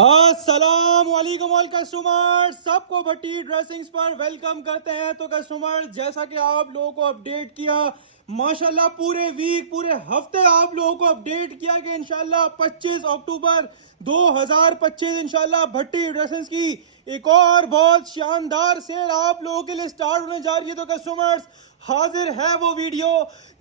अस्सलाम वालेकुम all customer, सबको भट्टी ड्रेसिंग्स पर वेलकम करते हैं। तो कस्टमर, जैसा कि आप लोगों को अपडेट किया, माशाल्लाह पूरे वीक पूरे हफ्ते आप लोगों को अपडेट किया कि इंशाल्लाह 25 अक्टूबर 2025 इंशाल्लाह भट्टी ड्रेसिंग्स की एक और बहुत शानदार सेल आप लोगों के लिए स्टार्ट होने जा रही है। तो कस्टमर्स, हाजिर है वो वीडियो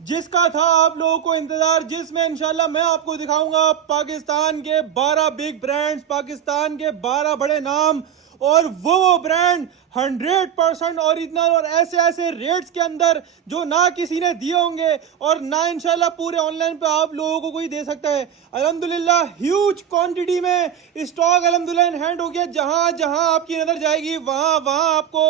जिसका था आप लोगों को इंतजार, जिसमें इंशाल्लाह मैं आपको दिखाऊंगा पाकिस्तान के 12 बिग ब्रांड्स, पाकिस्तान के 12 बड़े नाम, और वो ब्रांड 100% ओरिजिनल और ऐसे ऐसे रेट्स के अंदर जो ना किसी ने दिए होंगे और ना इंशाल्लाह पूरे ऑनलाइन पे आप लोगों को कोई दे सकता है। अल्हम्दुलिल्लाह ह्यूज क्वांटिटी में स्टॉक अल्हम्दुलिल्लाह इन हैंड हो गया। जहां जहां आपकी नजर जाएगी वहां वहां आपको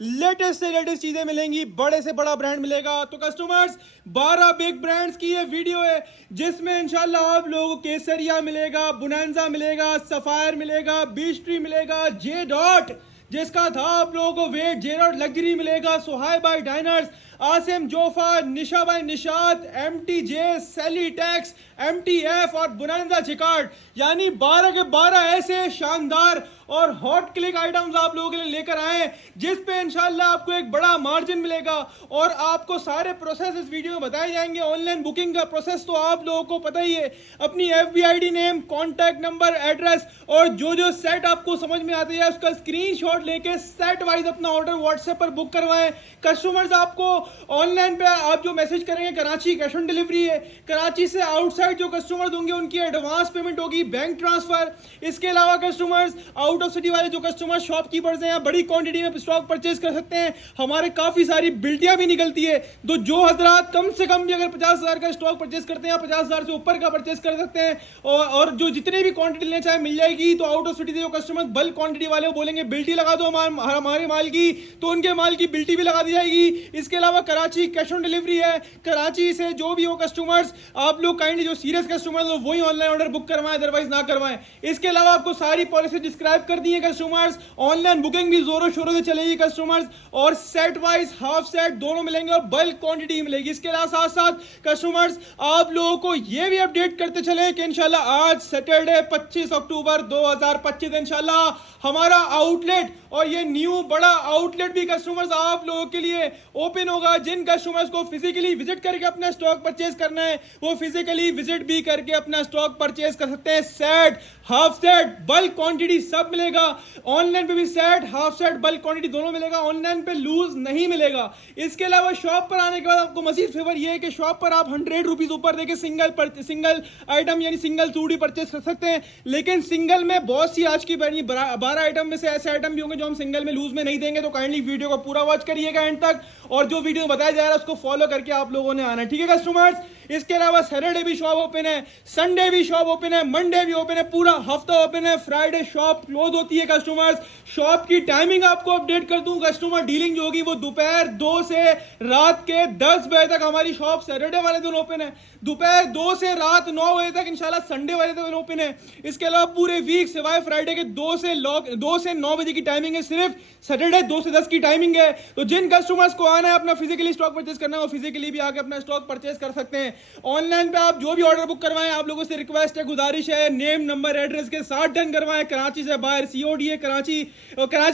लेटेस्ट से लेटेस्ट चीजें मिलेंगी, बड़े से बड़ा ब्रांड मिलेगा। तो कस्टमर्स, 12 बिग ब्रांड्स की ये वीडियो है जिसमें इंशाल्लाह आप लोगों को केसरिया मिलेगा, बुनांजा मिलेगा, सफायर मिलेगा, बीच ट्री मिलेगा, जे डॉट जिसका था आप लोगों को वेट, जे डॉट लग्जरी मिलेगा, सुहाई by Diners, Asim Jofa, Nisha by Nishat, MTJ, सैली टैक्स, MTF और बुनांजा चिकार्ड, यानी 12 के 12 ऐसे शानदार और हॉट क्लिक आइटम्स आप लोगों के लिए लेकर आए जिस पे इंशाल्लाह आपको एक बड़ा मार्जिन मिलेगा और आपको सारे प्रोसेस इस वीडियो में बताए जाएंगे। ऑनलाइन बुकिंग का प्रोसेस तो आप लोगों को पता ही है, अपनी FBID name, contact number, address और जो जो सेट आपको समझ में आती है उसका स्क्रीनशॉट लेके सेट वाइज अपना ऑर्डर व्हाट्सएप पर बुक करवाएं। कस्टमर्स, आपको ऑनलाइन पे आप जो मैसेज करेंगे, कराची कैश ऑन डिलीवरी है, कराची से आउटसाइड जो कस्टमर्स होंगे उनकी एडवांस पेमेंट होगी बैंक ट्रांसफर। इसके अलावा कस्टमर्स, आउट ऑफ सिटी वाले जो कस्टमर शॉपकीपर्स हैं, बड़ी क्वांटिटी में स्टॉक परचेज कर सकते हैं। हमारे काफी सारी बिल्टियां भी निकलती है, तो जो हजरात कम से कम भी अगर 50,000 का स्टॉक परचेज करते हैं, 50,000 से ऊपर का परचेज कर सकते हैं और जो जितने भी क्वांटिटी लेना चाहे मिल जाएगी। तो आउट ऑफ सिटी जो कस्टमर बल्क क्वांटिटी वाले बोलेंगे बिल्टी लगा दो हमारे माल की, तो उनके माल की बिल्टी भी लगा दी जाएगी। इसके अलावा कराची कैश ऑन डिलीवरी है, कराची से जो भी हो कस्टमर्स, आप लोग काइंडली जो सीरियस कस्टमर्स हो वही ऑनलाइन ऑर्डर बुक करवाएं, अदरवाइज ना करवाएं। इसके अलावा आपको सारी पॉलिसी डिस्क्राइब कर दी है कस्टमर्स। ऑनलाइन बुकिंग भी जोरों शोरों से चलेगी कस्टमर्स, और सेट वाइज हाफ सेट दोनों मिलेंगे और बल्क क्वांटिटी मिलेगी। इसके अलावा साथ साथ कस्टमर्स, आप लोगों को यह भी अपडेट करते चले कि इंशाल्लाह आज सैटरडे 25 अक्टूबर 2025 इंशाल्लाह हमारा आउटलेट और ये न्यू बड़ा आउटलेट भी कस्टमर्स आप लोगों के लिए ओपन होगा। जिन कस्टमर्स को फिजिकली विजिट करके अपना स्टॉक परचेज करना है वो फिजिकली विजिट भी करके अपना स्टॉक परचेज कर सकते हैं। Set, half set, bulk quantity सब मिलेगा। ऑनलाइन पे भी set, half set, bulk quantity दोनों मिलेगा, ऑनलाइन पे लूज नहीं मिलेगा। इसके अलावा शॉप पर आने के बाद आपको मजीद फेवर ये है कि शॉप पर आप 100 रुपीज ऊपर देके सिंगल आइटम यानी सिंगल चूड़ी परचेज कर सकते हैं। लेकिन सिंगल में बहुत सी आज की 12 आइटम में से ऐसे आइटम भी होंगे जो हम सिंगल में लूज में नहीं देंगे। तो काइंडली वीडियो को पूरा वॉच करिएगा एंड तक, और जो वीडियो बताया जा रहा है उसको फॉलो करके आप लोगों ने आना है, ठीक है कस्टमर्स। इसके अलावा सैटरडे भी शॉप ओपन है, संडे भी शॉप ओपन है, मंडे भी ओपन है, पूरा हफ्ता ओपन है। फ्राइडे शॉप क्लोज होती है कस्टमर्स। शॉप की टाइमिंग आपको अपडेट कर दूं, कस्टमर डीलिंग जो होगी वो दोपहर 2 से रात के 10 बजे तक हमारी शॉप सैटरडे वाले दिन ओपन है, दोपहर 2 से रात 9 बजे तक इंशाल्लाह संडे वाले दिन ओपन है। इसके अलावा पूरे वीक सिवाय फ्राइडे के 2 से 9 बजे की टाइमिंग है, सिर्फ सैटरडे 2 से 10 की टाइमिंग है। तो जिन कस्टमर्स को आना है अपना फिजिकली स्टॉक परचेज करना है वो फिजिकली भी आके अपना स्टॉक परचेज कर सकते हैं। ऑनलाइन पे आप जो भी ऑर्डर बुक करवाएं, आप लोगों से रिक्वेस्ट है, गुजारिश है, नेम नंबर एड्रेस के साथ डन करवाएं। कराची से बाहर COD है, कराची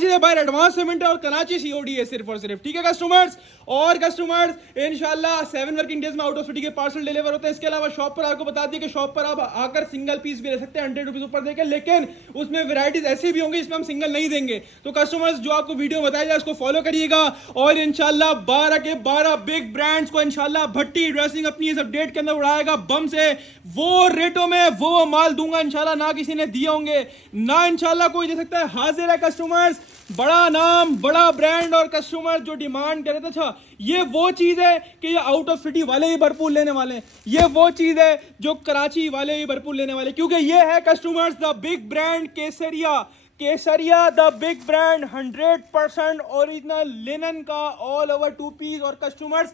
से बाहर एडवांस पेमेंट है और कराची COD है सिर्फ और सिर्फ, ठीक है कस्टमर्स। और कस्टमर्स इंशाल्लाह 7 वर्किंग डेज में आउट ऑफ सिटी के पार्सल डिलीवर होते हैं। इसके अलावा शॉप पर आपको बता दिए कि शॉप पर आप आकर सिंगल पीस भी ले सकते हैं 100 रुपीज ऊपर देकर, लेकिन उसमें वैरायटीज ऐसी भी होंगी जिसमें हम सिंगल नहीं देंगे। तो कस्टमर्स, जो आपको वीडियो बताया जाए उसको फॉलो करिएगा और इंशाल्लाह 12 के 12 बिग ब्रांड्स को इंशाल्लाह भट्टी ड्रेसिंग अपनी इस अपडेट के अंदर उड़ाएगा बम से। वो रेटों में वो माल दूंगा इंशाल्लाह ना किसी ने दिए होंगे, ना इंशाल्लाह कोई दे सकता है। हाजिर है कस्टमर्स, बड़ा नाम, बड़ा ब्रांड, और कस्टमर जो डिमांड कर रहे थे, अच्छा ये वो चीज है कि ये आउट ऑफ सिटी वाले ही भरपूर लेने वाले हैं, ये वो चीज है जो कराची वाले ही भरपूर लेने वाले, क्योंकि ये है customers the big brand Kesariya the big brand 100% original linen का ऑल ओवर 2 पीस। और कस्टमर्स,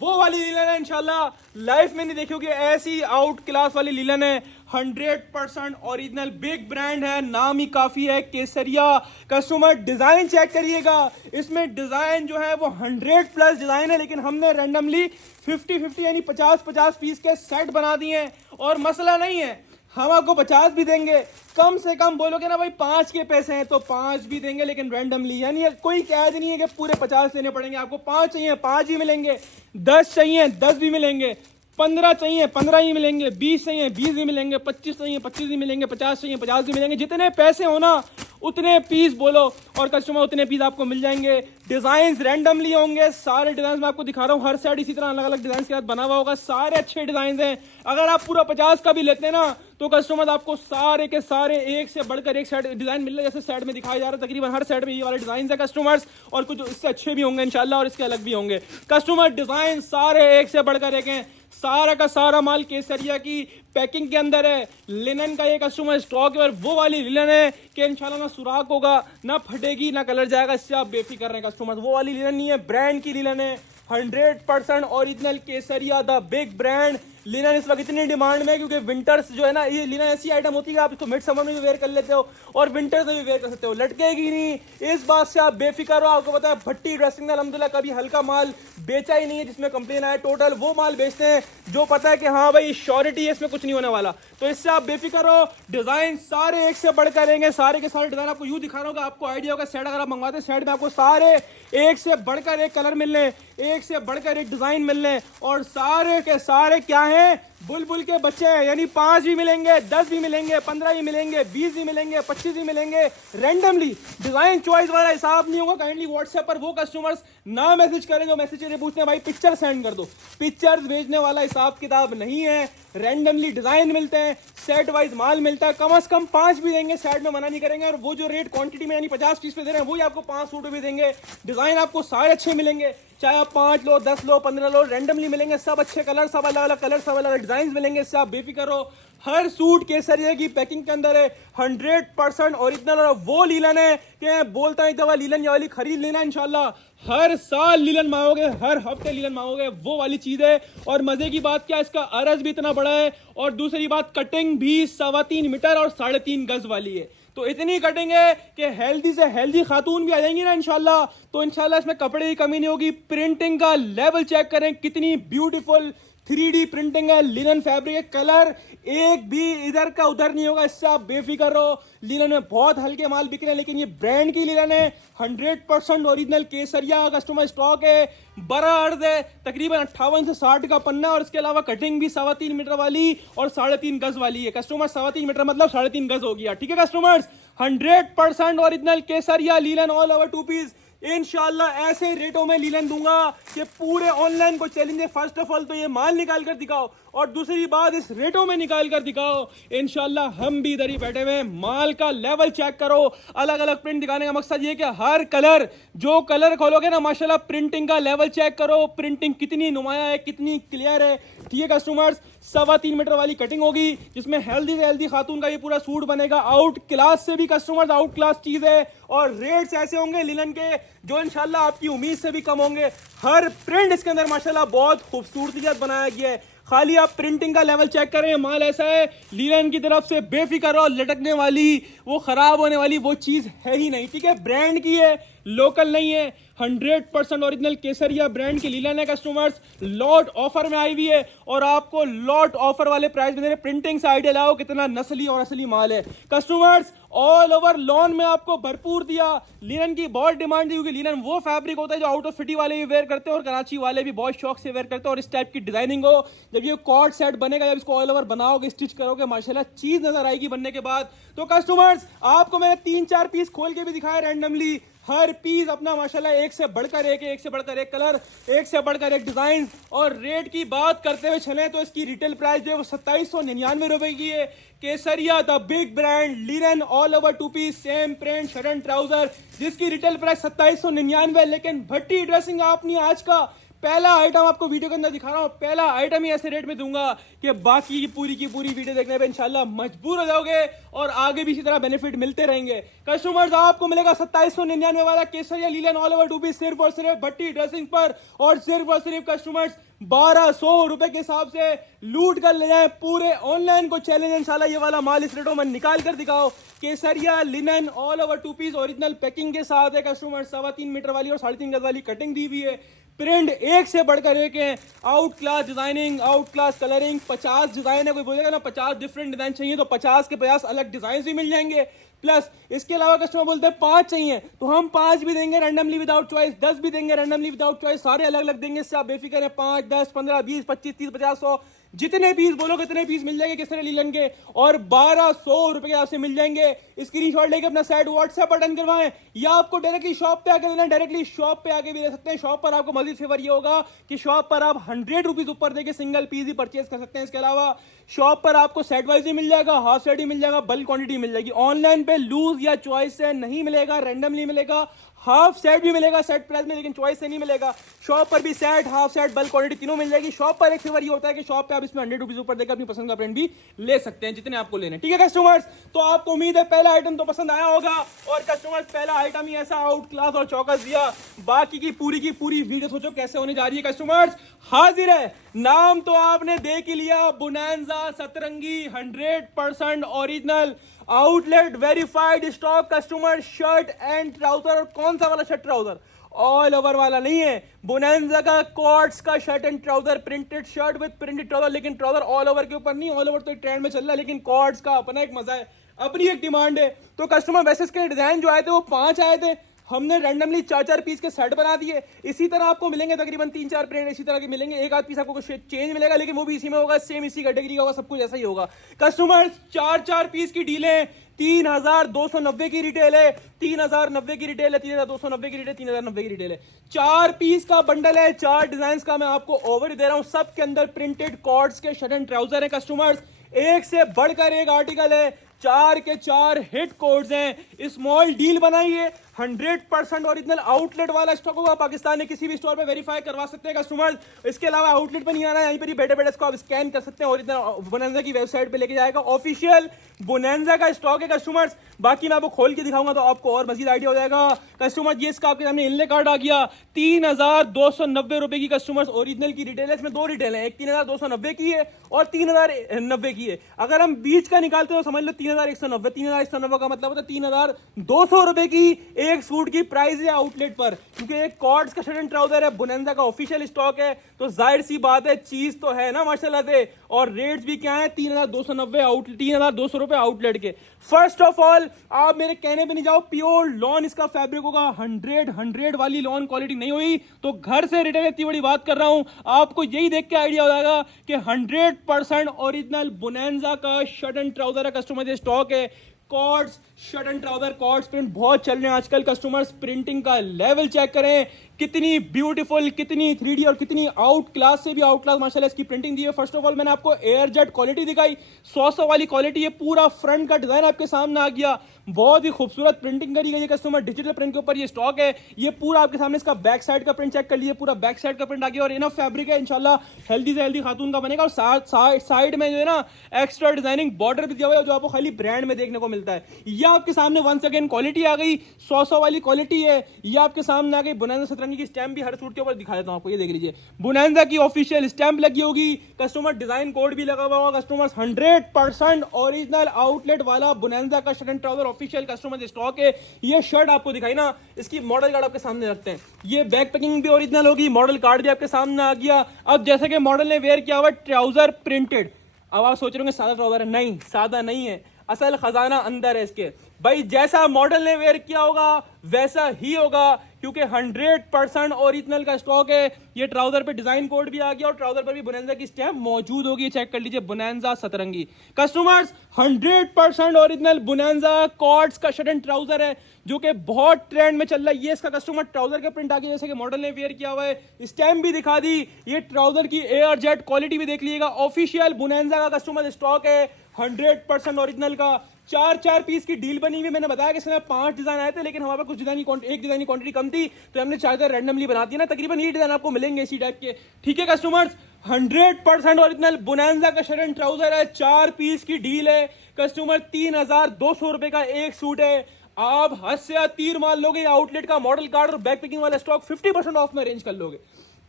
वो वाली लीलन है इंशाल्लाह लाइफ में नहीं देखी होगी, ऐसी आउट क्लास वाली लीलन है, 100% ओरिजिनल बिग ब्रांड है, नाम ही काफी है केसरिया। कस्टमर डिजाइन चेक करिएगा, इसमें डिजाइन जो है वो 100+ डिजाइन है, लेकिन हमने रैंडमली 50-50 यानी 50-50 पीस के सेट बना दिए हैं। और मसला नहीं है, हम आपको 50 भी देंगे, कम से कम बोलोगे ना भाई 5 के पैसे हैं तो 5 भी देंगे, लेकिन रैंडमली, यानी कोई कैद नहीं है कि पूरे 50 लेने पड़ेंगे। आपको 5 चाहिए 5 ही मिलेंगे, 10 चाहिए 10 भी मिलेंगे, 15 चाहिए 15 ही मिलेंगे, 20 चाहिए 20 भी मिलेंगे, 25 चाहिए 25 भी मिलेंगे, 50 चाहिए 50 भी मिलेंगे। जितने पैसे हो ना उतने पीस बोलो और कस्टमर उतने पीस आपको मिल जाएंगे। डिजाइन रैंडमली होंगे, सारे डिजाइन मैं आपको दिखा रहा हूँ, हर साइड इसी तरह अलग अलग डिजाइन के साथ बना हुआ होगा, सारे अच्छे डिजाइन हैं। अगर आप पूरा 50 का भी लेते हैं ना तो कस्टमर आपको सारे के सारे एक से बढ़कर एक सेट डिजाइन मिल रहे हैं, जैसे सेट में दिखाया जा रहा है। तकरीबन हर सेट में ये वाले डिजाइन है कस्टमर्स, और कुछ इससे अच्छे भी होंगे इंशाल्लाह और इसके अलग भी होंगे। कस्टमर डिजाइन सारे एक से बढ़कर एक हैं, सारा का सारा माल केसरिया की पैकिंग के अंदर है। लिनन का ये कस्टमर स्टॉक है और वो वाली लिनन है कि इंशाल्लाह ना सुराख होगा, ना फटेगी, ना कलर जाएगा, इससे आप बेफिक्र हैं कस्टमर। वो वाली लिनन नहीं है, ब्रांड की लिनन है, 100% original Kesariya the big brand. Linen इस वक्त इतनी डिमांड में है क्योंकि विंटर्स जो है ना, ये लिनन ऐसी आइटम होती है कि आप इसको मिड समर में भी वेयर कर लेते हो और विंटर्स में भी वेयर कर सकते हो, लटकेगी नहीं। इस बात से आप बेफिक्र हो। आपको पता है भट्टी ड्रेसिंग अल्हम्दुलिल्लाह कभी हल्का माल बेचा ही नहीं है जिसमें कंप्लेन आया, टोटल वो माल बेचते हैं जो पता है कि हाँ भाई श्योरिटी है, इसमें कुछ नहीं होने वाला। तो इससे आप बेफिक्र हो। डिजाइन सारे एक से बढ़कर रहेंगे, सारे के सारे डिजाइन आपको यूं दिखा रहा हूँ, आपको आइडिया होगा। सेट अगर आप मंगवाते हैं सेट में आपको सारे एक से बढ़कर एक कलर मिलने, एक से बढ़कर एक डिजाइन मिलने, और सारे के सारे क्या हैं, बुलबुल के बच्चे हैं। यानी 5 भी मिलेंगे, 10 भी मिलेंगे, 15 भी मिलेंगे, 20 भी मिलेंगे, 25 भी मिलेंगे। रैंडमली डिजाइन चॉइस वाला हिसाब नहीं होगा। काइंडली व्हाट्सएप पर वो कस्टमर्स ना मैसेज करें जो मैसेज करके पूछते हैं भाई पिक्चर सेंड कर दो, पिक्चर्स भेजने वाला हिसाब किताब नहीं है। रैंडमली डिजाइन मिलते हैं, सेट वाइज माल मिलता है, कम से कम 5 भी देंगे, सेट में मना नहीं करेंगे। और वो जो रेट क्वांटिटी में यानी 50 पीस पे दे रहे हैं वही आपको 5 सूट भी देंगे। डिजाइन आपको सारे अच्छे मिलेंगे, चाहे आप 5 लो, 10 लो, 15 लो, रैंडमली मिलेंगे। सब अच्छे कलर, सब अलग अलग कलर, सब अलग अलग डिजाइन मिलेंगे, इससे आप बेफिक्र हो। हर सूट केसरिया की पैकिंग के अंदर है, 100% ओरिजिनल। और वो लीलन है कि बोलता है दवा लीलन ये वाली खरीद लेना इंशाल्लाह, हर साल लीलन मांगोगे, हर हफ्ते लीलन मांगोगे, वो वाली चीज है। और मजे की बात क्या, इसका अरज भी इतना बड़ा है, और दूसरी बात कटिंग भी 3.25 मीटर और 3.5 गज वाली है। तो इतनी कटिंग है कि हेल्दी से हेल्दी खातून भी आ जाएंगी ना इंशाल्लाह। तो इंशाल्लाह इसमें कपड़े की कमी नहीं होगी। प्रिंटिंग का लेवल चेक करें, कितनी ब्यूटीफुल 3D प्रिंटिंग है, लिनन फैब्रिक, कलर एक भी इधर का उधर नहीं होगा, इससे आप बेफिक्र हो। लिनन में बहुत हल्के माल बिक रहे हैं, लेकिन ये ब्रांड की लिनन है, 100% ओरिजिनल केसरिया कस्टमर स्टॉक है। बड़ा अर्ज है, तकरीबन 58 से 60 का पन्ना, और इसके अलावा कटिंग भी 3.25 मीटर वाली और 3.5 गज वाली है। कस्टमर 3.25 मीटर मतलब 3.5 गज हो गया, ठीक है कस्टमर्स। 100% ओरिजिनल केसरिया लिनन ऑल ओवर 2 पीस इंशाल्लाह ऐसे रेटों में लीलन दूंगा कि पूरे ऑनलाइन को चैलेंज है। फर्स्ट ऑफ ऑल तो ये माल निकाल कर दिखाओ, और दूसरी बात इस रेटों में निकाल कर दिखाओ। इंशाल्लाह हम भी इधर ही बैठे हुए हैं, माल का लेवल चेक करो। अलग अलग प्रिंट दिखाने का मकसद ये कि हर कलर, जो कलर खोलोगे ना माशाल्लाह, प्रिंटिंग का लेवल चेक करो, प्रिंटिंग कितनी नुमाया है, कितनी क्लियर है, ठीक है कस्टमर्स। 3.25 मीटर वाली कटिंग होगी, जिसमें हेल्दी से हेल्दी खातून का ये पूरा सूट बनेगा। आउट क्लास से भी कस्टमर्स आउट क्लास चीज है, और रेट्स ऐसे होंगे लिनन के जो इंशाल्लाह आपकी उम्मीद से भी कम होंगे। हर प्रिंट इसके अंदर माशाल्लाह बहुत खूबसूरती के साथ बनाया गया है। खाली आप प्रिंटिंग का लेवल चेक करें, माल ऐसा है लिनन की तरफ से, बेफिक्र हो। लटकने वाली, वो खराब होने वाली वो चीज है ही नहीं, ठीक है। ब्रांड की है, लोकल नहीं है। 100% ओरिजिनल केसरिया ब्रांड की लीलन है कस्टमर्स। लॉट ऑफर में आई हुई है, और आपको लॉट ऑफर वाले प्राइस में दे रहे। प्रिंटिंग से आइडिया लाओ कितना नस्ली और असली माल है कस्टमर्स। ऑल ओवर लॉन में आपको भरपूर दिया। लिनन की बहुत डिमांड थी, क्योंकि लिनन वो फैब्रिक होता है जो आउट ऑफ सिटी वाले भी वेयर करते हैं और कराची वाले भी बहुत शौक से वेयर करते हैं। और इस टाइप की डिजाइनिंग हो, जब ये कॉर्ड सेट बनेगा, जब इसको ऑल ओवर बनाओगे, स्टिच करोगे, माशाल्लाह चीज नजर आएगी बनने के बाद। तो कस्टमर्स आपको मैंने 3-4 पीस खोल के भी दिखाया रैंडमली। हर पीस अपना माशाल्लाह एक से बढ़कर एक से बढ़कर एक कलर, एक से बढ़कर एक डिजाइन। और रेट की बात करते हुए चलें तो इसकी रिटेल प्राइस जो है वो 2799 रुपए की है। Kesariya the big brand linen all over 2 piece same print shirt and trouser, जिसकी रिटेल प्राइस 2799 है। लेकिन भट्टी ड्रेसिंग आपने आज का पहला आइटम आपको वीडियो के अंदर दिखा रहा हूं, पहला आइटम ही ऐसे रेट में दूंगा कि बाकी की पूरी वीडियो देखने पे इंशाल्लाह मजबूर हो जाओगे, और आगे भी इसी तरह बेनिफिट मिलते रहेंगे कस्टमर्स। आपको मिलेगा 2799 वाला केसरिया लीलन ऑल ओवर 2 पीस सिर्फ और सिर्फ भट्टी ड्रेसिंग पर, और सिर्फ कस्टमर्स 1200 रुपए के हिसाब से लूट कर ले जाए पूरे ऑनलाइन को चैलेंज। इंशाल्लाह ये वाला माल इस रेटों में निकाल कर दिखाओ। Kesariya linen all over 2 piece original packing के साथ है कस्टमर। 3.25 मीटर वाली और 3.5 गज वाली कटिंग दी हुई है। प्रिंट एक से बढ़कर एक है। Out class designing, out class colouring. 50 design है, कोई बोलेगा ना 50 डिफरेंट डिजाइन चाहिए तो 50 के 50 अलग डिजाइन भी मिल जाएंगे। प्लस इसके अलावा कस्टमर बोलते हैं 5 चाहिए तो हम 5 भी देंगे रैंडमली विदाउट चॉइस, 10 भी देंगे रैंडमली विदाउट चॉइस, सारे अलग अलग देंगे। इससे आप बेफिक्र है 5, 10, 15, 20, 25, 30, 50, 100 जितने पीस बोलोगे इतने पीस मिल जाएंगे किस तरह लीलन के, और 1200 रुपए के आपसे मिल जाएंगे। स्क्रीनशॉट लेके अपना साइड व्हाट्सएप पर डन करवाएं या आपको डायरेक्टली शॉप पे आके देना, डायरेक्टली शॉप पे आके भी दे सकते हैं। शॉप पर आपको मजीद फेवर ये होगा कि शॉप पर आप 100 रुपीज ऊपर देके सिंगल पीस ही परचेज कर सकते हैं। इसके अलावा शॉप पर आपको सेट वाइज ही मिल जाएगा, हाफ सेट ही मिल जाएगा, बल्क क्वांटिटी मिल जाएगी। ऑनलाइन पे लूज या चॉइस से नहीं मिलेगा, रैंडमली मिलेगा। हाफ सेट भी मिलेगा सेट प्राइस में, लेकिन चॉइस से नहीं मिलेगा। शॉप पर भी set, half set, bulk quantity तीनों मिल जाएगी। शॉप पर एक फेवर ये होता है कि शॉप पे आप इसमें 100 रुपीज ऊपर देकर अपनी पसंद का प्रिंट भी ले सकते हैं जितने आपको लेने। ठीक है कस्टमर्स, तो आपको उम्मीद है पहला आइटम तो पसंद आया होगा। और कस्टमर्स पहला आइटम ही ऐसा आउट क्लास और चौकस दिया, बाकी की पूरी वीडियो सोचो कैसे होने जा रही है। कस्टमर्स हाजिर है, नाम तो आपने देख ही लिया, बोनांजा सतरंगी 100% original outlet verified stock customer. Shirt and trouser, और कौन सा वाला शर्ट ट्राउजर, ऑल ओवर वाला नहीं है। बोनांजा का कॉर्ड्स का shirt and trouser, printed shirt with printed trouser, लेकिन ट्राउजर ऑल ओवर के ऊपर नहीं। ऑल ओवर तो ट्रेंड में चल रहा है, लेकिन कॉर्ड्स का अपना एक मजा है, अपनी एक डिमांड है। तो कस्टमर वैसे के डिजाइन जो आए थे वो 5 आए थे, हमने रैंडमली 4-4 पीस के सेट बना दिए। इसी तरह आपको मिलेंगे तकरीबन 3-4 प्रिंट इसी तरह के मिलेंगे। एक आध पीस आपको कुछ चेंज मिलेगा, लेकिन वो भी इसी में होगा, सेम इसी कैटेगरी का होगा, सब कुछ ऐसा ही होगा। कस्टमर 4-4 पीस की डीलें 3290 की रिटेल है, 3090 की रिटेल है, 3290 की रिटेल, 3090 की रिटेल है। 4 पीस का बंडल है, 4 डिजाइन का मैं आपको ओवर दे रहा हूं। सब के अंदर प्रिंटेड कॉर्ड्स के शर्ट एंड ट्राउजर है कस्टमर्स। एक से बढ़कर एक आर्टिकल है, 4 के 4 हिट कोड्स हैं। स्मॉल डील बनाइए, 100% ओरिजिनल आउटलेट वाला स्टॉक होगा। पाकिस्तान में किसी भी स्टोर पे वेरीफाई करवा सकते हैं कस्टमर्स। इसके अलावा आउटलेट पे नहीं आना है, यहीं पर ही बैठे बैठे इसको आप स्कैन कर सकते हैं। ओरिजिनल बोनांजा की वेबसाइट पे लेके जाएगा, ऑफिशियल बोनांजा का स्टॉक है कस्टमर्स। बाकी मैं आपको खोल के दिखाऊंगा तो आपको और मजीद आइडिया हो जाएगा कस्टमर। ये इसका आपके सामने इनले कार्ड आ गया, 3290 रुपए की कस्टमर्स ओरिजिनल की रिटेल है। इसमें 2 रिटेल है, एक 3290 की है और 3090 की है। अगर हम बीच का निकालते हो समझ लो 3190। 3190 का मतलब होता है 3200 रुपए की एक सूट की प्राइस है आउटलेट पर, क्योंकि एक कॉर्ड्स का शर्ट एंड ट्राउजर है, बोनांजा का ऑफिशियल स्टॉक है, तो जाहिर सी बात है चीज तो है ना माशाल्लाह से। और रेट्स भी क्या है, 3290 आउटलेट, 3200 रुपए आउटलेट के। फर्स्ट ऑफ ऑल आप मेरे कहने पे नहीं जाओ, प्योर लॉन इसका फैब्रिक होगा। 100 वाली लॉन क्वालिटी नहीं हुई तो घर से रिटेल इतनी बड़ी बात कर रहा हूं, आपको यही देख के आइडिया हो जाएगा कि 100% ओरिजिनल बोनांजा का शर्ट एंड ट्राउजर का कस्टमर स्टॉक है। Cords shirt and trouser, cords print बहुत चल रहे हैं आजकल कस्टमर्स। प्रिंटिंग का लेवल चेक करें, कितनी ब्यूटीफुल, कितनी 3D और कितनी आउट क्लास से भी आउट क्लास माशाल्लाह इसकी प्रिंटिंग दी है। फर्स्ट ऑफ ऑल मैंने आपको एयर जेट क्वालिटी दिखाई, 100 वाली क्वालिटी है। पूरा फ्रंट का डिजाइन आपके सामने आ गया, बहुत ही खूबसूरत प्रिंटिंग करी गई है कस्टमर। डिजिटल प्रिंट के ऊपर ये स्टॉक है। ये पूरा आपके सामने इसका बैक साइड का प्रिंट चेक कर लीजिए, पूरा बैक साइड का प्रिंट आ गया और इनफ फैब्रिक है, इंशाल्लाह हेल्दी से हेल्दी खातून का बनेगा। और साइड में जो है ना एक्स्ट्रा डिजाइनिंग बॉर्डर भी दिया हुआ है जो आपको खाली ब्रांड में देखने को मिलता है। ये आपके सामने वंस अगेन क्वालिटी आ गई, 100 वाली क्वालिटी है। ये आपके सामने आ गई, बोनांजा सतरंगी की स्टैम्प भी हर सूट के ऊपर दिखा देता हूं आपको, ये देख लीजिए बोनांजा की ऑफिशियल स्टैम्प लगी होगी कस्टमर, डिजाइन कोड भी लगा हुआ होगा कस्टमर। 100% ओरिजिनल आउटलेट वाला बोनांजा का shirt and trouser official customer stock है। ये शर्ट आपको दिखाई ना, इसकी मॉडल कार्ड आपके सामने रखते हैं। ये बैक पैकिंग भी ओरिजिनल होगी, मॉडल कार्ड भी आपके सामने आ गया। अब जैसे कि मॉडल ने वेयर किया हुआ ट्राउजर प्रिंटेड, अब आप सोच रहे होंगे सादा ट्राउजर है, नहीं सादा नहीं है, असल खजाना अंदर है इसके। भाई जैसा मॉडल ने वेयर किया होगा वैसा ही होगा, क्योंकि 100% ओरिजिनल का स्टॉक है। ये ट्राउजर पे डिजाइन कोड भी आ गया और ट्राउजर पर भी बोनांजा की स्टैम्प मौजूद होगी, चेक कर लीजिए, बोनांजा सतरंगी कस्टमर्स। 100% ओरिजिनल बोनांजा कॉर्ड्स का शर्ट एंड ट्राउजर है जो कि बहुत ट्रेंड में चल रहा है। ये इसका कस्टमर ट्राउजर का प्रिंट आ गया जैसे कि मॉडल ने वेयर किया हुआ है, स्टैम्प भी दिखा दी। ये ट्राउजर की एयर जेट क्वालिटी भी देख लीजिएगा, ऑफिशियल बोनांजा का कस्टमर स्टॉक है 100% ओरिजिनल का। 4 पीस की डील बनी हुई, मैंने बताया कि इसमें 5 डिजाइन आए थे, लेकिन हमारे पास कुछ डिजाइन एक डिजाइन की क्वांटिटी कम थी तो हमने 4 रैंडमली बना दी ना, तकरीबन ये डिजाइन आपको मिलेंगे इसी टाइप के। ठीक है कस्टमर्स, 100% ओरिजिनल बोनांजा का शर्ट एंड ट्राउजर है, 4 पीस की डील है कस्टमर। 3200 रुपए का एक सूट है। आप हद से तीर मार लोगे, आउटलेट का मॉडल कार्ड और बैक पैकिंग वाला स्टॉक 50% ऑफ में अरेंज कर लोगे।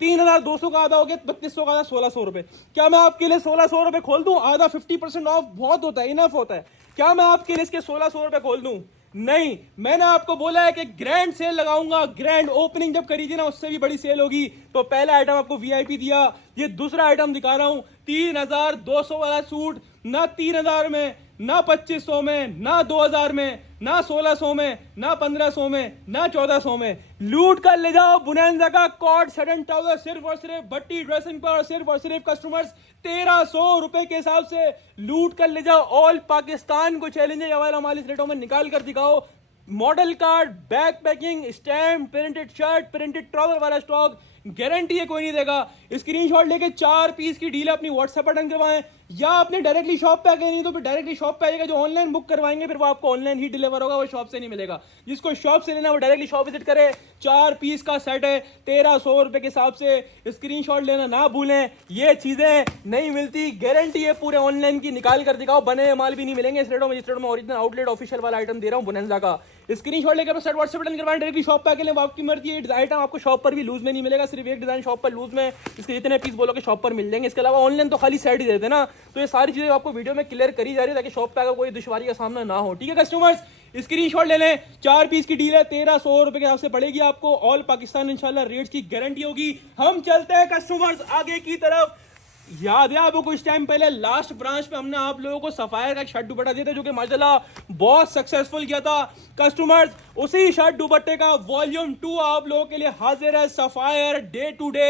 3,200 का आधा हो गया, 3200 का आधा 1,600 रुपए। क्या मैं आपके लिए 1,600 रुपए खोल दूं? आधा 50% ऑफ बहुत होता है, इनफ होता है। क्या मैं आपके लिए इसके 1,600 रुपए खोल दूं? नहीं, मैंने आपको बोला है कि ग्रैंड सेल लगाऊंगा। ग्रैंड ओपनिंग जब करी थी ना, उससे भी बड़ी सेल होगी। तो पहला आइटम आपको वीआईपी दिया, ये दूसरा आइटम दिखा रहा हूं। 3,200 वाला सूट, ना 3,000 में, ना 2,500 में, ना 2,000 में, ना 1,600 में, ना 1,500 में, ना 1,400 में। लूट कर ले जाओ बुनेंजा का कॉट सडन ट्राउजर, सिर्फ और सिर्फ भट्टी ड्रेसिंग पर, सिर्फ और सिर्फ कस्टमर्स 1,300 रुपए के हिसाब से लूट कर ले जाओ। ऑल पाकिस्तान को चैलेंज है, वाला माल इस रेटों में निकाल कर दिखाओ। Model card, back packing, stamp, printed shirt, printed trouser वाला स्टॉक, गारंटी है कोई नहीं देगा। स्क्रीनशॉट लेके 4 पीस की डील अपनी व्हाट्सएप पर डन करवाएं, या अपने डायरेक्टली शॉप पे आके, नहीं तो फिर डायरेक्टली शॉप पे आएगा। जो ऑनलाइन बुक करवाएंगे फिर वो आपको ऑनलाइन ही डिलीवर होगा, वो शॉप से नहीं मिलेगा। जिसको शॉप से लेना वो डायरेक्टली शॉप विजिट करे। 4 पीस का सेट है 1,300 रुपए के हिसाब से। स्क्रीनशॉट लेना ना भूलें, ये चीजें नहीं मिलती, गारंटी है पूरे ऑनलाइन की। निकाल कर दिखाओ, बने हुए माल भी नहीं मिलेंगे इस रेटों में, जिस रेटों में ओरिजिनल आउटलेट ऑफिशियल वाला आइटम दे रहा हूँ बुनेंजा का। स्क्रीनशॉट लेकर सेट व्हाट्सएप डन करवाएं, डायरेक्टली शॉप पे आके लें, आपकी मर्जी है। आइटम आपको शॉप पर भी लूज में नहीं मिलेगा, सिर्फ एक डिजाइन शॉप पर लूज में, इसके जितने पीस बोलो कि शॉप पर मिल जाएंगे। इसके अलावा ऑनलाइन तो खाली सेट ही देते ना। तो ये सारी चीजें आपको वीडियो में क्लियर करी जा रही है ताकि शॉप पे आकर कोई दुश्वारी का सामना ना हो। ठीक है कस्टमर्स, स्क्रीनशॉट ले लें। 4 पीस की डील है, 1,300 रुपए के हिसाब से पड़ेगी आपको। ऑल पाकिस्तान इंशाल्लाह रेट्स की गारंटी होगी। हम चलते हैं कस्टमर्स आगे की तरफ। याद है आपको कुछ टाइम पहले लास्ट ब्रांच पे हमने आप लोगों को सफायर का शर्ट दुपट्टा दिया था, जो कि माशाल्लाह बहुत सक्सेसफुल किया था कस्टमर्स। उसी शर्ट दुपट्टे का वॉल्यूम 2 आप लोगों के लिए हाजिर है। सफायर डे टू डे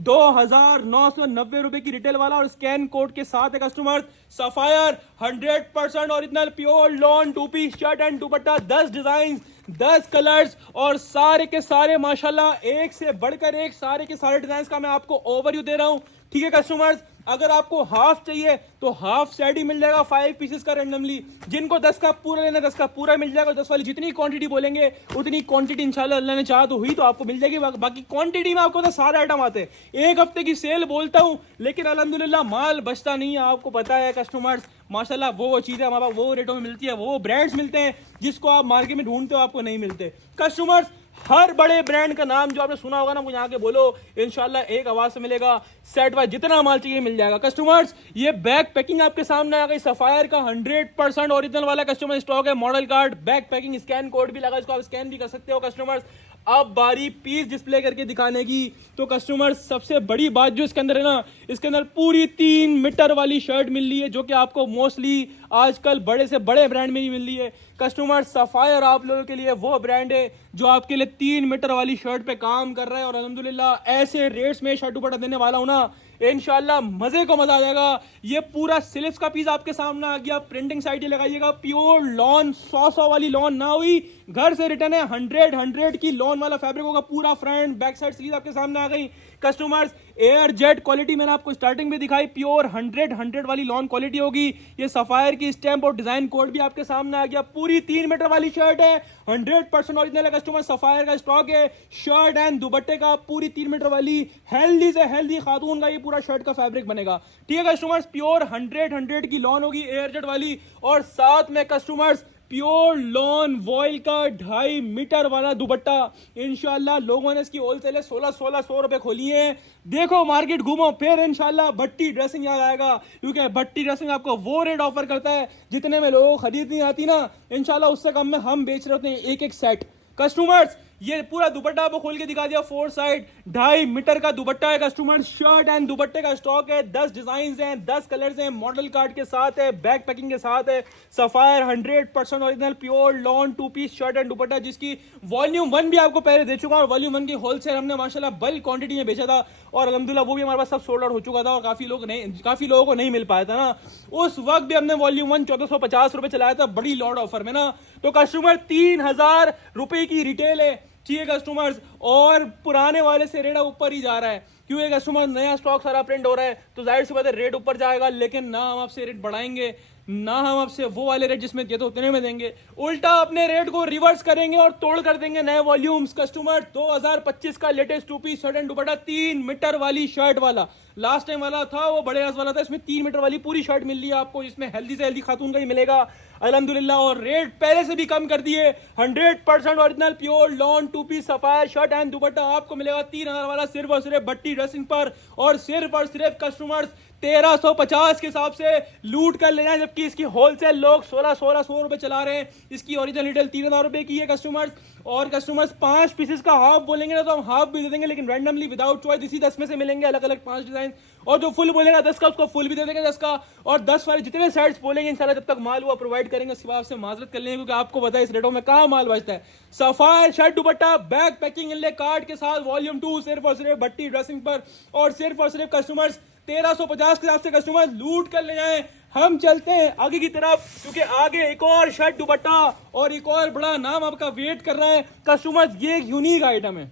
2,990 रुपए की रिटेल वाला और स्कैन कोड के साथ है customers. Sapphire 100% original pure lawn 2 piece shirt and dupatta, 10 design, 10 colours और सारे के सारे माशाल्लाह एक से बढ़कर एक, सारे के सारे डिजाइन का मैं आपको ओवरव्यू दे रहा हूं। ठीक है कस्टमर्स, अगर आपको हाफ चाहिए तो हाफ सेट ही मिल जाएगा 5 पीसेस का रैंडमली। जिनको 10 का पूरा लेना 10 का पूरा मिल जाएगा। 10 वाली जितनी क्वांटिटी बोलेंगे उतनी क्वांटिटी इंशाल्लाह अल्लाह ने चाहा तो हुई तो आपको मिल जाएगी। बाकी क्वांटिटी में आपको तो सारे आइटम आते हैं। एक हफ्ते की सेल बोलता हूं, लेकिन अल्हम्दुलिल्लाह माल बचता नहीं है। आपको पता है कस्टमर्स, माशाल्लाह वो चीजें हमारे पास वो रेटों में मिलती है, वो ब्रांड्स मिलते हैं जिसको आप मार्केट में ढूंढते हो आपको नहीं मिलते। कस्टमर्स, हर बड़े ब्रांड का नाम जो आपने सुना होगा ना, मुझे आके बोलो, इंशाल्लाह एक आवाज से मिलेगा। सेट वाइज जितना माल चाहिए मिल जाएगा कस्टमर्स। ये बैक पैकिंग आपके सामने आ गई। सफायर का 100% ओरिजिनल वाला कस्टमर स्टॉक है। Model card, back packing, scan code भी लगा, इसको आप स्कैन भी कर सकते हो कस्टमर्स। अब बारी पीस डिस्प्ले करके दिखाने की। तो कस्टमर, सबसे बड़ी बात जो इसके अंदर है ना, इसके अंदर पूरी 3 मीटर वाली शर्ट मिल रही है, जो कि आपको मोस्टली आजकल बड़े से बड़े ब्रांड में ही मिल रही है कस्टमर। सफायर आप लोगों के लिए वो ब्रांड है जो आपके लिए 3 मीटर वाली शर्ट पे काम कर रहा है। और अल्हम्दुलिल्लाह ऐसे रेट्स में शर्ट दुपट्टा देने वाला हूं ना, इंशाल्लाह मजे को मजा आ जाएगा। ये पूरा स्लिप्स का पीस आपके सामने आ गया। प्रिंटिंग साइड ही लगाइएगा, प्योर लॉन, 100 वाली लॉन ना हुई, घर से रिटर्न है। 100 की लॉन वाला फैब्रिक होगा। पूरा फ्रंट बैक साइड स्लीव आपके सामने आ गई कस्टमर्स। एयर जेट क्वालिटी मैंने आपको स्टार्टिंग में दिखाई, प्योर 100 वाली लॉन क्वालिटी होगी। ये सफायर की स्टैंप और डिजाइन कोड भी आपके सामने आ गया। पूरी 3 मीटर वाली शर्ट है, 100% ओरिजिनल है कस्टमर। सफायर का स्टॉक है। शर्ट एंड दुपट्टे का पूरी 3 मीटर वाली हेल्दी से हेल्दी खातून का ये पूरा शर्ट का फैब्रिक बनेगा। ठीक है कस्टमर्स, प्योर 100 की लॉन होगी एयर जेट वाली। और साथ में कस्टमर्स प्योर लॉन वॉइल का 2.5 मीटर वाला दुपट्टा। इंशाल्लाह लोगों ने इसकी होलसेल 1600 रुपए खोली है। देखो मार्केट घूमो, फिर इंशाल्लाह भट्टी ड्रेसिंग याद आएगा, क्योंकि भट्टी ड्रेसिंग आपको वो रेट ऑफर करता है जितने में लोगों को खरीद नहीं आती ना, इंशाल्लाह उससे कम में हम बेच रहे होते हैं एक एक सेट कस्टमर्स। ये पूरा दुपट्टा आपको खोल के दिखा दिया, 4 साइड 2.5 मीटर का दुपट्टा है कस्टमर। शर्ट एंड दुपट्टे का स्टॉक है, 10 डिजाइन हैं, 10 कलर्स हैं, मॉडल कार्ड के साथ है, बैक पैकिंग के साथ है। Sapphire 100% original pure lawn 2 piece shirt and dupatta, जिसकी वॉल्यूम 1 भी आपको पहले दे चुका, और वॉल्यूम 1 की होलसेल हमने माशाल्लाह बल्क क्वांटिटी में बेचा था, और अल्हम्दुलिल्लाह वो भी हमारे पास सब सोल्ड आउट हो चुका था, और काफी लोगों को नहीं मिल पाया था ना। उस वक्त भी हमने वॉल्यूम 1 1450 रुपए चलाया था बड़ी लॉट ऑफर में ना। तो कस्टमर 3000 रुपए की रिटेल है, ठीक है कस्टमर्स। और पुराने वाले से रेट ऊपर ही जा रहा है, क्योंकि कस्टमर नया स्टॉक सारा प्रिंट हो रहा है, तो जाहिर सी बात है रेट ऊपर जाएगा, लेकिन ना हम आपसे रेट बढ़ाएंगे ना हम आपसे वो वाले रेट जिसमें दिए तो उतने में देंगे, उल्टा अपने रेट को रिवर्स करेंगे और तोड़ कर देंगे नए वॉल्यूम्स। कस्टमर 2025 का latest 2 piece shirt and dupatta 3 metre वाली शर्ट वाला, लास्ट टाइम वाला था वो बड़े अस वाला था, इसमें 3 मीटर वाली पूरी शर्ट मिल रही है आपको, जिसमें हेल्दी से हेल्दी खातून का ही मिलेगा अल्हम्दुलिल्लाह। और रेट पहले से भी कम कर दिए, 100% original pure lawn 2 piece Sapphire shirt and dupatta आपको मिलेगा 3000 वाला सिर्फ और सिर्फ भट्टी ड्रेसिंग पर, और सिर्फ कस्टमर्स 1350 के हिसाब से लूट कर ले जाएं, जबकि इसकी होलसेल लोग 1600 रुपए चला रहे हैं। इसकी ओरिजिनल रिटेल 3000 रुपए की है कस्टमर्स, और कस्टमर्स 5 पीसेस का हाफ बोलेंगे ना तो हम हाफ भी दे देंगे, लेकिन रैंडमली विदाउट चॉइस इसी 10 में से मिलेंगे अलग अलग 5 डिजाइन, और जो फुल बोलेगा 10 का उसको फुल भी दे देंगे 10 का, और 10 वाले जितने सेट्स बोलेंगे इंशाल्लाह जब तक माल हुआ प्रोवाइड करेंगे, उसके बाद से माजरत कर लेंगे क्योंकि आपको पता है इस रेटों में कहाँ माल बचता है। Sapphire shirt dupatta bag packing inlay card के साथ वॉल्यूम 2 सिर्फ और सिर्फ भट्टी ड्रेसिंग पर, और सिर्फ कस्टमर्स 1350 के हिसाब से कस्टमर लूट कर ले जाएं। हम चलते हैं आगे की तरफ क्योंकि आगे एक और शर्ट दुपट्टा और एक और बड़ा नाम आपका वेट कर रहा है कस्टमर। ये एक यूनिक आइटम है,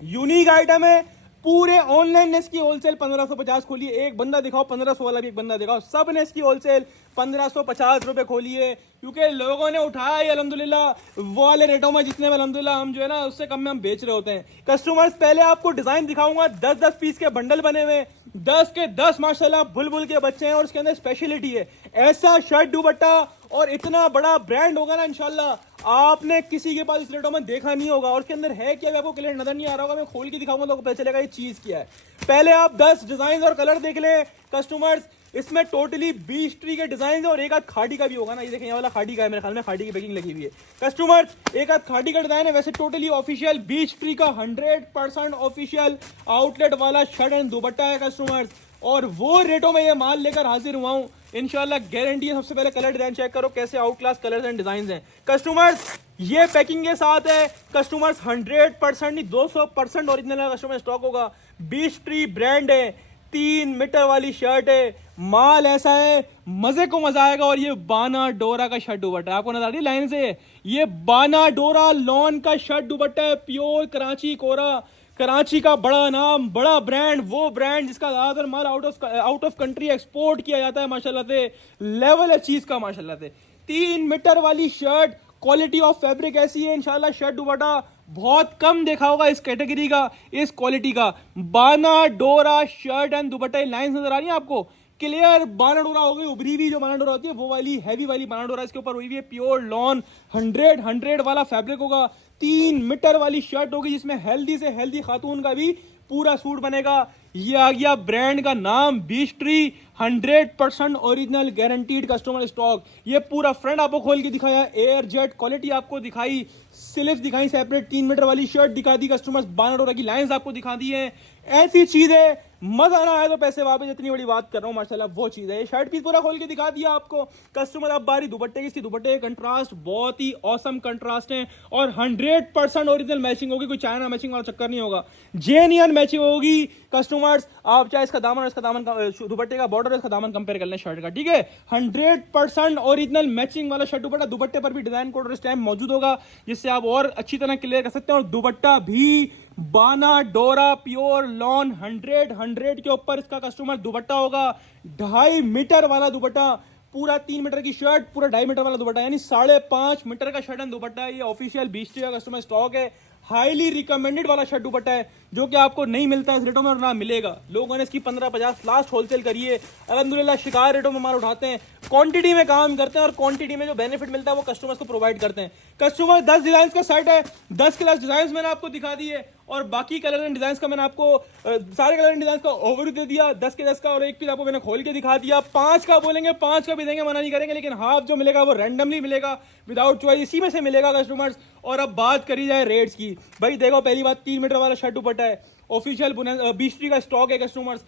यूनिक आइटम है। पूरे ऑनलाइन ने इसकी होलसेल 1550 खोली है, एक बंदा दिखाओ 1500 वाला भी एक बंदा दिखाओ, सब ने इसकी होलसेल 1550 रुपए खोली है क्योंकि लोगों ने उठाया है अल्हम्दुलिल्लाह वो वाले रेटों में जितने में अल्हम्दुलिल्लाह हम जो है ना उससे कम में हम बेच रहे होते हैं। कस्टमर्स पहले आपको डिजाइन दिखाऊंगा, 10-10 पीस के बंडल बने हुए, 10 के 10 माशाल्लाह बुलबुल के बच्चे हैं, और उसके अंदर स्पेशलिटी है ऐसा शर्ट दुपट्टा और इतना बड़ा ब्रांड होगा ना इंशाल्लाह आपने किसी के पास इस रेटों में देखा नहीं होगा। और उसके अंदर है क्या आपको क्लियर नजर नहीं आ रहा होगा, मैं खोल के दिखाऊंगा तो पता चलेगा ये चीज क्या है। पहले आप 10 डिजाइन और कलर देख ले कस्टमर्स, इसमें टोटली 20 ट्री के डिजाइन है और एक आध खाड़ी का भी होगा ना, ये देखें ये वाला खाड़ी का है, मेरे ख्याल में खाड़ी की पैकिंग लगी हुई है कस्टमर, एक आध खाड़ी का डिजाइन है। वैसे टोटली ऑफिशियल 20 ट्री का 100% ऑफिशियल आउटलेट वाला शर्ट एंड दुपट्टा है कस्टमर्स, और वो रेटों में ये माल लेकर हाजिर हुआ हूं इंशाल्लाह, गारंटी है। सबसे पहले कलर डिजाइन चेक करो कैसे out class colours and design हैं कस्टमर्स, ये पैकिंग के साथ है कस्टमर्स, 100% नहीं 200% ओरिजिनल कस्टमर स्टॉक होगा। 20 ट्री ब्रांड है, 3 मीटर वाली शर्ट है, माल ऐसा है मजे को मजा आएगा। और ये बाना डोरा का शर्ट दुपट्टा आपको नजर आ रही है लाइन से, ये बाना डोरा लॉन का शर्ट दुपट्टा है, प्योर कराची कोरा, कराची का बड़ा नाम बड़ा ब्रांड, वो ब्रांड जिसका ज्यादातर माल आउट ऑफ कंट्री एक्सपोर्ट किया जाता है माशाल्लाह से, लेवल है चीज का माशाल्लाह से। 3 मीटर वाली शर्ट, क्वालिटी ऑफ फैब्रिक ऐसी है इंशाल्लाह, शर्ट दुपट्टा बहुत कम देखा होगा इस कैटेगरी का, इस क्वालिटी का। बाना डोरा शर्ट एंड दुपट्टा लाइन नजर आ रही है आपको क्लियर, बाना डोरा हो गई उभरी हुई जो बाना डोरा होती है वो वाली हैवी वाली बाना डोरा इसके ऊपर हुई हुई है, प्योर लॉन 100 वाला फैब्रिक होगा, 3 मीटर वाली शर्ट होगी जिसमें हेल्दी से हेल्दी खातून का भी पूरा सूट बनेगा। ये आ गया ब्रांड का नाम 20 tree, 100% original guaranteed customer stock. ये पूरा फ्रंट आपको खोल के दिखाया, एयर जेट क्वालिटी आपको दिखाई, स्लीव्स दिखाई सेपरेट, 3 मीटर वाली शर्ट दिखा दी कस्टमर्स, बाना डोरा की लाइंस आपको दिखा दी है। ऐसी चीज है मजा ना आया तो पैसे वापस, इतनी बड़ी बात कर रहा हूँ माशाल्लाह वो चीज है। ये शर्ट पीस पूरा खोल के दिखा दिया आपको कस्टमर। अब बारी दुपट्टे की, इसकी दुपट्टे कंट्रास्ट बहुत ही औसम कंट्रास्ट है और 100% ओरिजिनल मैचिंग होगी, कोई चाइना मैचिंग वाला चक्कर नहीं होगा, जेन्युइन मैचिंग होगी कस्टमर्स। आप चाहे इसका दामन और इसका दामन दुपट्टे का बॉर्डर और इसका दामन कंपेयर कर लें शर्ट का, ठीक है। 100% ओरिजिनल मैचिंग वाला शर्ट दुपट्टा, दुपट्टे पर भी डिजाइन कोड और स्टैम्प मौजूद होगा जिससे आप और अच्छी तरह क्लियर कर सकते हैं। और दुपट्टा भी बाना डोरा प्योर लॉन 100 के ऊपर इसका कस्टमर दुपट्टा होगा, 2.5 मीटर वाला दुपट्टा, पूरा 3 मीटर की शर्ट, पूरा 2.5 मीटर वाला दुपट्टा, यानी 5.5 मीटर का शर्ट एंड दुपट्टा है। ये ऑफिशियल 20 का कस्टमर स्टॉक है, हाईली रिकमेंडेड वाला शर्ट दुपट्टा है जो कि आपको नहीं मिलता इस रेटों में और ना मिलेगा। लोगों ने इसकी 1550 लास्ट होलसेल करी है अल्हम्दुलिल्लाह, शिकार रेटों में माल उठाते हैं, क्वांटिटी में काम करते हैं और क्वांटिटी में जो बेनिफिट मिलता है वो कस्टमर्स को प्रोवाइड करते हैं। कस्टमर 10 डिजाइन का सेट है, 10 क्लास डिजाइन मैंने आपको दिखा दिए और बाकी कलर एंड डिजाइन का मैंने आपको सारे कलर एंड डिजाइन का ओवरव्यू दे दिया, 10 के 10 का, और एक पीस आपको मैंने खोल के दिखा दिया। 5 का बोलेंगे 5 का भी देंगे, मना नहीं करेंगे, लेकिन हाफ जो मिलेगा वो रैंडमली मिलेगा, विदाउट चॉइस इसी में से मिलेगा कस्टमर्स। और अब बात करी जाए रेट्स की, भाई देखो पहली बात 3 मीटर वाला शर्ट दुपट्टा है, ऑफिशियल 20 का स्टॉक है कस्टमर्स,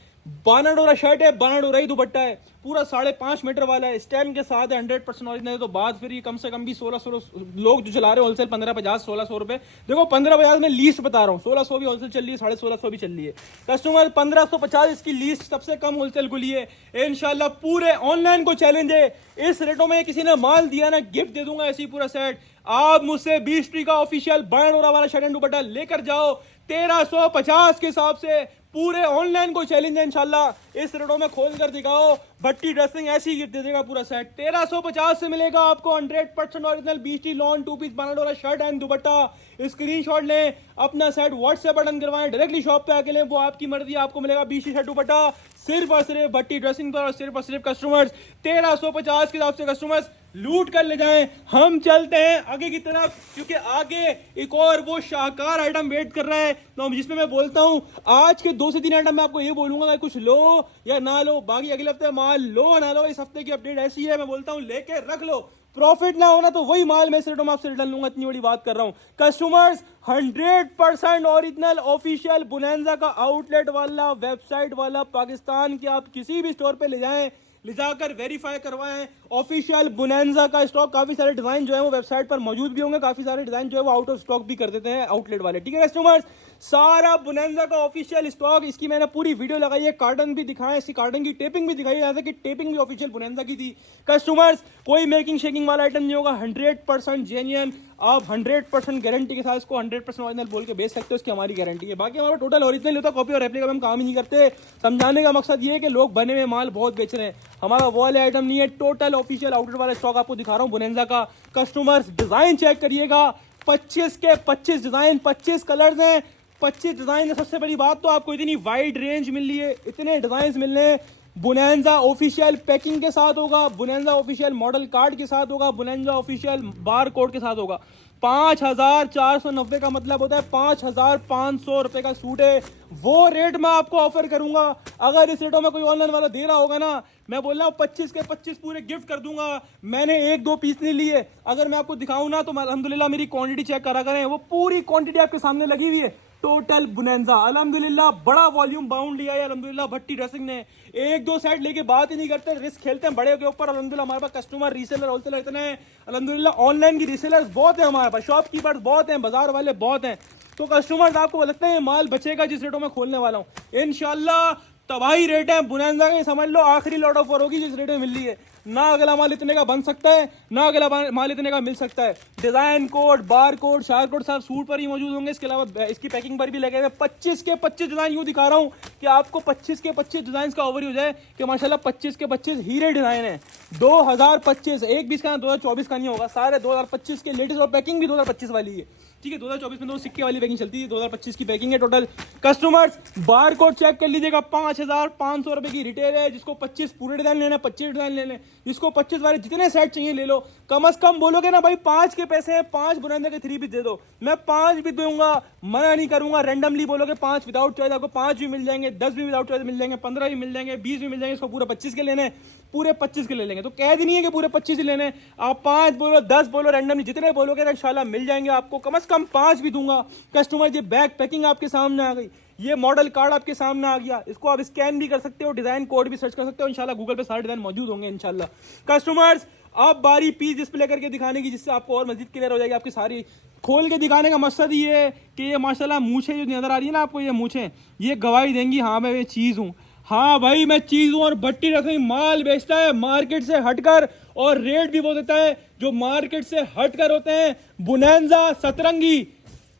बाना डोरा शर्ट है, बाना डोरा ही दुपट्टा है, पूरा 5.5 मीटर वाला है, स्टैम्प के साथ है, 100% ओरिजिनल है। तो बात फिर ये कम से कम भी 1600 लोग जो चला रहे हैं होलसेल 1550 1600 रुपए, देखो 1550 में लीस्ट बता रहा हूँ, 1600 भी होलसेल चल रही है, 1650 भी चल रही है कस्टमर, 1550 इसकी लीस्ट सबसे कम होलसेल खुली है। इंशाल्लाह पूरे ऑनलाइन को चैलेंज है, इस रेटों में किसी ने माल दिया ना गिफ्ट दे दूंगा ऐसी पूरा सेट। आप मुझसे 20 ट्री का ऑफिशियल बाना डोरा वाला शर्ट एंड दुपट्टा लेकर जाओ 1350 के हिसाब से, पूरे ऑनलाइन को चैलेंज है इंशाल्लाह, इस रेटों में खोल कर दिखाओ, भट्टी ड्रेसिंग ऐसी गिफ्ट दे देगा पूरा सेट। 1350 से मिलेगा आपको 100% ओरिजिनल बीच लॉन 2 पीस बनाना वाला शर्ट एंड दुपट्टा। स्क्रीनशॉट लें, अपना सेट व्हाट्सएप बटन करवाएं, डायरेक्टली शॉप पे आके लें, वो आपकी मर्जी, आपको मिलेगा बीच शर्ट दुपट्टा सिर्फ और सिर्फ भट्टी ड्रेसिंग पर। और सिर्फ कस्टमर्स 1350 के हिसाब से कस्टमर्स लूट कर ले जाएं। हम चलते हैं आगे की तरफ, क्योंकि आगे एक और वो शाहकार आइटम वेट कर रहा है, तो जिसमें मैं बोलता हूं आज के 2 से 3 आइटम मैं आपको ये बोलूंगा कि कुछ लो या ना लो, बाकी अगले हफ्ते माल लो ना लो, इस हफ्ते की अपडेट ऐसी है, मैं बोलता हूं लेके रख लो, प्रॉफिट ना होना तो वही माल मैं सिर्फ आपसे रिटर्न लूंगा, इतनी बड़ी बात कर रहा हूं। कस्टमर्स 100% ओरिजिनल ऑफिशियल बुनेंजा का आउटलेट वाला, वेबसाइट वाला, पाकिस्तान के आप किसी भी स्टोर पे ले जाएं, ले जाकर वेरीफाई करवाएं, ऑफिशियल बुनेंजा का स्टॉक, काफी सारे डिजाइन जो है वो वेबसाइट पर मौजूद भी होंगे, काफी सारे डिजाइन जो है वो आउट ऑफ स्टॉक भी कर देते हैं आउटलेट वाले, ठीक है कस्टमर्स। सारा बुनेंजा का ऑफिशियल स्टॉक, इसकी मैंने पूरी वीडियो लगाई है, कार्टन भी दिखाया, इसकी कार्टन की टेपिंग भी दिखाई है, जैसे कि टेपिंग भी ऑफिशियल बुनेंजा की थी। कस्टमर्स कोई मेकिंग शेकिंग वाला आइटम नहीं होगा, 100% जेन्युइन, आप 100% गारंटी के साथ इसको 100% ओरिजिनल बोल के बेच सकते हो, इसकी हमारी गारंटी है। बाकी हमारा टोटल ओरिजिनल होता है, कॉपी और रेप्लिका में हम काम ही नहीं करते। समझाने का मकसद ये है कि लोग बने हुए माल बहुत बेच रहे हैं, हमारा वो वाले आइटम नहीं है, टोटल ऑफिशियल आउटलेट वाला स्टॉक आपको दिखा रहा हूँ बुनेंजा का। कस्टमर्स डिजाइन चेक करिएगा, 25 के 25 डिजाइन, 25 कलर्स हैं, 25 डिजाइन है। सबसे बड़ी बात तो आपको इतनी वाइड रेंज मिल रही है, इतने डिजाइन मिल रहे हैं। बुनेंजा ऑफिशियल पैकिंग के साथ होगा, बुनेंजा ऑफिशियल मॉडल कार्ड के साथ होगा, बुनेंजा ऑफिशियल बार कोड के साथ होगा। 5490 का मतलब होता है 5500 रुपए का सूट है, वो रेट मैं आपको ऑफर करूंगा। अगर इस रेटों में कोई ऑनलाइन वाला दे रहा होगा ना, मैं बोल रहा हूँ 25 के 25 पूरे गिफ्ट कर दूंगा। मैंने 1-2 पीस नहीं लिए, अगर मैं आपको दिखाऊं ना तो अल्हम्दुलिल्लाह मेरी क्वांटिटी चेक करा करें, वो पूरी क्वांटिटी आपके सामने लगी हुई है। टोटल बुनेंजा अल्हम्दुलिल्लाह बड़ा वॉल्यूम बाउंड लिया है अल्हम्दुलिल्लाह भट्टी ड्रेसिंग ने। 1-2 सेट लेके बात ही नहीं करते, रिस्क खेलते हैं बड़े के ऊपर। अल्हम्दुलिल्लाह हमारे पास कस्टमर रीसेलर होलसेलर इतने हैं, अल्हम्दुलिल्लाह ऑनलाइन की रीसेलर्स बहुत है हमारे पास, शॉपकीपर्स बहुत हैं, बाजार वाले बहुत हैं। तो कस्टमर्स आपको लगता है माल बचेगा जिस रेटों में खोलने वाला हूँ, इंशाल्लाह तबाही रेट है बुनेंजा के, समझ लो आखिरी लॉट ऑफर होगी जिस रेट में मिल रही है। ना अगला माल इतने का बन सकता है, ना अगला माल इतने का मिल सकता है। डिजाइन कोड, बार कोड, शार कोड सब सूट पर ही मौजूद होंगे, इसके अलावा इसकी पैकिंग पर भी लगे हुए। 25 के 25 डिजाइन यूं दिखा रहा हूं कि आपको 25 के 25 डिजाइन का ओवरव्यू हो जाए कि माशाल्लाह 25 के 25 हीरे डिजाइन है। 2025 एक 20 का 2024 का नहीं होगा, सारे 2025 के लेटेस्ट, और पैकिंग भी 2025 वाली है, ठीक है। 2024 में तो सिक्के वाली पैकिंग चलती है, 2025 की पैकिंग है total. Customers barcode check कर लीजिएगा, 5500 रुपए की रिटेल है। जिसको 25 पूरे डिजाइन लेने, 25 डिजाइन लेने, जिसको 25 वाले जितने सेट चाहिए ले लो। कम से कम बोलोगे ना भाई 5 के पैसे हैं, 5 बुनेंजा के 3 पीस दे दो, मैं 5 भी दूंगा, मना नहीं करूंगा। रैंडमली बोलोगे 5 विदाउट चॉइस, आपको 5 भी मिल जाएंगे, 10 भी विदाउट चॉइस मिल जाएंगे, 15 भी मिल जाएंगे, 20 भी मिल जाएंगे। इसको पूरे 25 के लेने, पूरे 25 के ले लेंगे, तो कह दी नहीं है कि पूरे 25 ही लेने। आप 5 बोलो, 10 बोलो, रैंडमली जितने बोलोगे ना इंशाल्लाह मिल जाएंगे आपको। कम से कम 5 भी दूंगा। कस्टमर ये बैग पैकिंग आपके सामने आ गई, ये मॉडल कार्ड आपके सामने आ गया, इसको आप स्कैन भी कर सकते हो, डिजाइन कोड भी सर्च कर सकते हो, इंशाल्लाह गूगल पे सारे डिजाइन मौजूद होंगे इंशाल्लाह। कस्टमर्स अब बारी पीस डिस्प्ले करके दिखाने की, जिससे आपको और मजीद क्लियर हो जाएगी आपकी सारी। खोल के दिखाने का मकसद ये है कि ये माशाल्लाह मूछें जो नजर आ रही है ना आपको, ये मूछें ये गवाही देंगी हाँ मैं ये चीज हूँ, हाँ भाई मैं चीज हूँ। और भट्टी रखी माल बेचता है मार्केट से हटकर, और रेट भी वो देता है जो मार्केट से हटकर होते हैं। बुनेंजा सतरंगी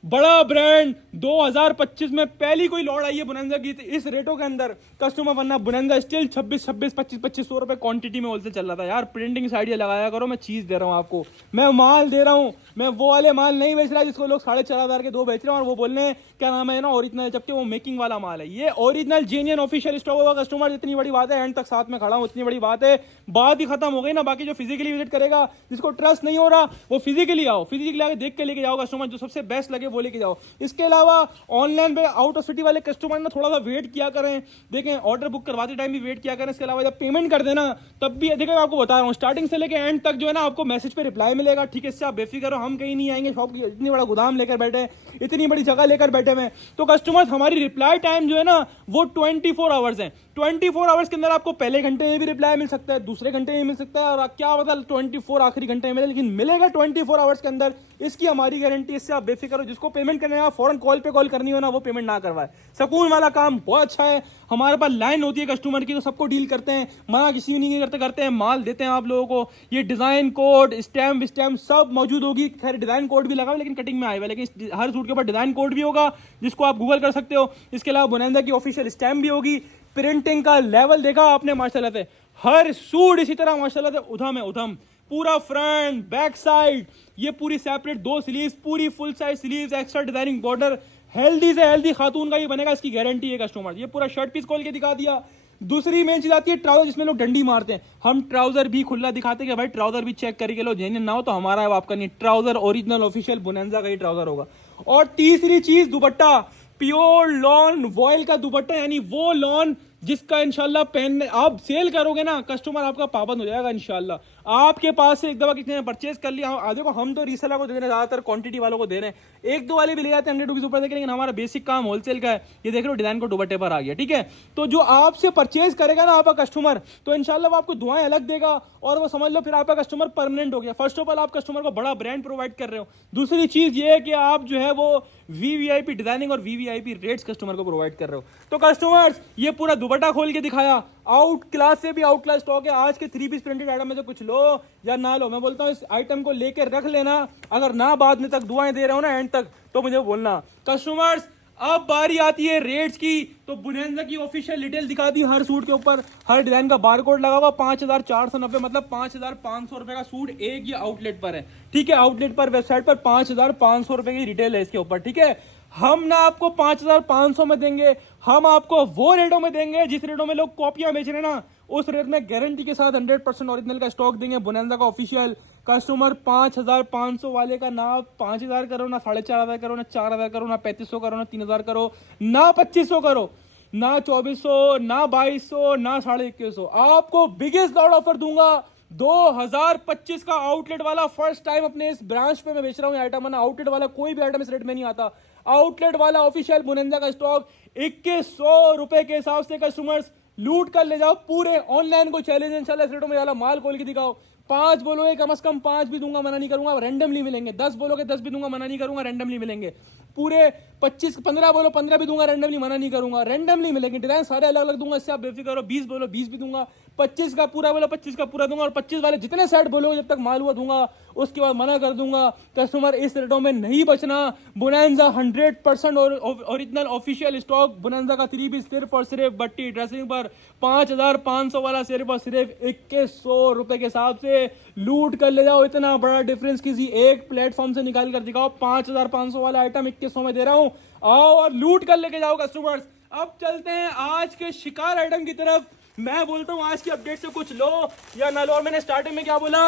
बड़ा ब्रांड 2025 में पहली कोई लॉट आई है बुनेंजा की इस रेटों के अंदर कस्टमर, वरना बुनेंजा स्टिल 2500 रुपए क्वांटिटी में होलसेल चल रहा था। यार प्रिंटिंग साइड लगाया करो, मैं चीज दे रहा हूँ आपको, मैं माल दे रहा हूँ, मैं वो वाले माल नहीं बेच रहा जिसको लोग 4500 के 2 बेच रहे हैं और वो बोल रहे हैं क्या नाम है ना ओरिजिनल, जबकि वो मेकिंग वाला माल है। ये ओरिजिनल जेन्युइन ऑफिशियल स्टॉक होगा कस्टमर, इतनी बड़ी बात है, एंड तक साथ में खड़ा हूँ, इतनी बड़ी बात है, बात ही खत्म हो गई ना। बाकी जो फिजिकली विजिट करेगा, जिसको ट्रस्ट नहीं हो रहा वो फिजिकली आओ, फिजिकली आके देख के लेके जाओ कस्टमर, जो सबसे बेस्ट लगे वो लेके जाओ। इसके अलावा ऑनलाइन पे आउट ऑफ सिटी वाले कस्टमर ना थोड़ा सा वेट किया करें, देखें ऑर्डर बुक करवाते टाइम भी वेट किया करें। इसके अलावा जब पेमेंट कर देना तब भी देखें, मैं आपको बता रहा हूँ स्टार्टिंग से लेकर एंड तक जो है ना आपको मैसेज पे रिप्लाई मिलेगा, ठीक है। इससे आप बेफिक्र हो, हम कहीं नहीं आएंगे, शॉप की इतनी बड़ा गोदाम लेकर बैठे हैं, इतनी बड़ी जगह लेकर बैठे हुए। तो कस्टमर्स हमारी रिप्लाई टाइम जो है ना वो 24 आवर्स है। 24 आवर्स के अंदर आपको पहले घंटे में भी रिप्लाई मिल सकता है, दूसरे घंटे में मिल सकता है, और क्या पता 24 आखिरी घंटे में मिले, लेकिन मिलेगा 24 आवर्स के अंदर। इसकी हमारी गारंटी, इससे आप बेफिक्र हो। जिसको पेमेंट करने का फौरन कॉल पे कॉल करनी हो ना, वो पेमेंट ना करवाए। सुकून वाला काम बहुत अच्छा है। हमारे पास लाइन होती है कस्टमर की, तो सबको डील करते हैं, मना किसी भी नहीं करते, करते हैं, माल देते हैं आप लोगों को। ये डिजाइन कोड स्टैम्प सब मौजूद होगी। खैर डिजाइन कोड भी लगा हुआ लेकिन कटिंग में आया हुआ है, लेकिन हर सूट के ऊपर डिजाइन कोड भी होगा जिसको आप गूगल कर सकते हो। इसके अलावा बोनांजा की ऑफिशियल स्टैम्प भी होगी। प्रिंटिंग का लेवल देखा आपने माशाल्लाह से, हर सूट इसी तरह माशाल्लाह से उधम है उधम। पूरा फ्रंट बैक साइड ये पूरी सेपरेट 2 स्लीव्स, पूरी full size sleeves, extra designing border, healthy से हेल्दी खातून का ही बनेगा, इसकी गारंटी है कस्टमर। ये पूरा शर्ट पीस खोल के दिखा दिया। दूसरी मेन चीज आती है ट्राउजर, जिसमें लोग डंडी मारते हैं। हम ट्राउजर भी खुला दिखाते हैं कि भाई ट्राउजर भी चेक करके लो, जेन्युइन ना हो तो हमारा है, आपका नहीं। ट्राउजर ओरिजिनल ऑफिशियल बोनांजा का ही ट्राउजर होगा। और तीसरी चीज दुपट्टा, प्योर लॉन वॉयल का दुपट्टा, यानी वो लॉन जिसका इंशाल्लाह पहनने आप सेल करोगे ना, कस्टमर आपका पाबंद हो जाएगा इंशाल्लाह। आपके पास से एक दफा किसी ने परचेज कर लिया, देखो हम तो रीसेलर को दे रहे हैं, ज्यादातर क्वांटिटी वालों को दे रहे हैं, 1-2 वाले भी ले जाते हैं 100 रुपीज ऊपर देके, लेकिन हमारा बेसिक काम होलसेल का है। ये देख लो डिजाइन को दुपट्टे पर आ गया, ठीक है। तो जो आपसे परचेज करेगा ना आपका कस्टमर, तो इंशाल्लाह वो आपको दुआएं अलग देगा, और वो समझ लो फिर आपका कस्टमर परमानेंट हो गया। फर्स्ट ऑफ ऑल आप कस्टमर को बड़ा ब्रांड प्रोवाइड कर रहे हो। दूसरी चीज ये है कि आप जो है वो वीवीआईपी डिजाइनिंग और वीवीआईपी रेट्स कस्टमर को प्रोवाइड कर रहे हो। तो कस्टमर्स ये पूरा दुपट्टा खोल के दिखाया, आउट क्लास से भी आउट क्लास स्टॉक है। आज के 3 पीस प्रिंटेड आइटम में से कुछ लो या ना लो, मैं बोलता हूँ इस आइटम को लेके रख लेना। अगर ना बाद में तक दुआएं दे रहे हो ना एंड तक, तो मुझे बोलना। कस्टमर्स अब बारी आती है रेट्स की। तो बोनांजा की ऑफिशियल डिटेल दिखा दी, हर सूट के ऊपर हर डिजाइन का बारकोड लगा हुआ। 5490 मतलब 5500 रुपए का सूट एक ही आउटलेट पर है, ठीक है। आउटलेट पर वेबसाइट पर 5500 रुपए की डिटेल है इसके ऊपर, ठीक है। हम ना आपको 5500 में देंगे, हम आपको वो रेटों में देंगे जिस रेटों में लोग कॉपियां बेच रहे हैं ना, उस रेट में गारंटी के साथ 100% ओरिजिनल का स्टॉक देंगे बोनांजा का ऑफिशियल। कस्टमर 5500 वाले का ना 5000 करो, ना 4500 करो, ना 4000 करो, ना 3500 करो, ना 3000 करो, ना 2500 करो, ना 2400, ना 2200, ना 2150। आपको बिगेस्ट लॉट ऑफर दूंगा 2025 का आउटलेट वाला। फर्स्ट टाइम अपने इस ब्रांच पे मैं बेच रहा हूँ आइटम, ना आउटलेट वाला कोई भी आइटम इस रेट में नहीं आता। आउटलेट वाला ऑफिशियल बोनांजा का स्टॉक 2100 रुपए के हिसाब से कस्टमर्स लूट कर ले जाओ। पूरे ऑनलाइन को चैलेंज इंशाल्लाह इस रेटों में वाला माल खोल के दिखाओ। 5 बोलोगे कम से कम 5 भी दूंगा, मना नहीं करूंगा, रैंडमली मिलेंगे। 10 बोलोगे 10 भी दूंगा, मना नहीं करूंगा, रैंडमली मिलेंगे। पूरे 15 बोलो 15 भी दूंगा, रैंडमली मना नहीं करूंगा, रैंडमली मिलेंगे। डिजाइन सारे अलग अलग दूंगा, इससे आप बेफिक्र हो। 20 बोलो 20 भी दूंगा, 25 का पूरा बोलो 25 का पूरा दूंगा, और 25 वाले जितने सेट बोलोगे जब तक माल हुआ दूंगा, उसके बाद मना कर दूंगा। कस्टमर इस रेटों में नहीं बचना। Bonanza 100% original official stock bonanza का 3 पीस सिर्फ और सिर्फ बट्टी ड्रेसिंग पर 5500 वाला सिर्फ और सिर्फ 2100 रुपए के हिसाब से लूट कर ले जाओ। इतना बड़ा डिफरेंस किसी एक प्लेटफॉर्म से निकाल कर दिखाओ। 5500 वाला आइटम 2100 में दे रहा हूं, आओ और लूट कर लेके जाओ कस्टमर्स। अब चलते हैं आज के शिकार आइटम की तरफ। मैं बोलता हूं आज की अपडेट से कुछ लो या ना लो। और मैंने स्टार्टिंग में क्या बोला,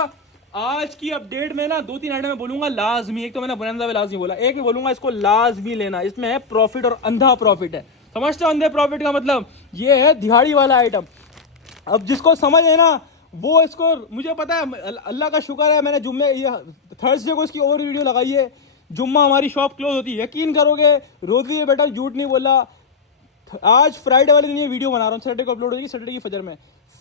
आज की अपडेट में ना 2-3 आइटम में बोलूंगा लाजमी। एक तो मैंने बोनांजा में लाजमी बोला, एक में बोलूंगा इसको लाजमी लेना। इसमें है प्रॉफिट और अंधा प्रॉफिट है। समझते हो अंधे प्रॉफिट का मतलब? ये है दिहाड़ी वाला आइटम। अब जिसको समझ है ना वो इसको, मुझे पता है अल्लाह का शुक्र है, मैंने जुम्मे थर्सडे को इसकी ओवर वीडियो लगाई है। जुम्मा हमारी शॉप क्लोज होती है, यकीन करोगे रोजी है बेटा, झूठ नहीं बोला। आज फ्राइडे वाले दिन ये वीडियो बना रहा हूँ, सैटरडे को अपलोड होगी, सैटरडे की फजर में।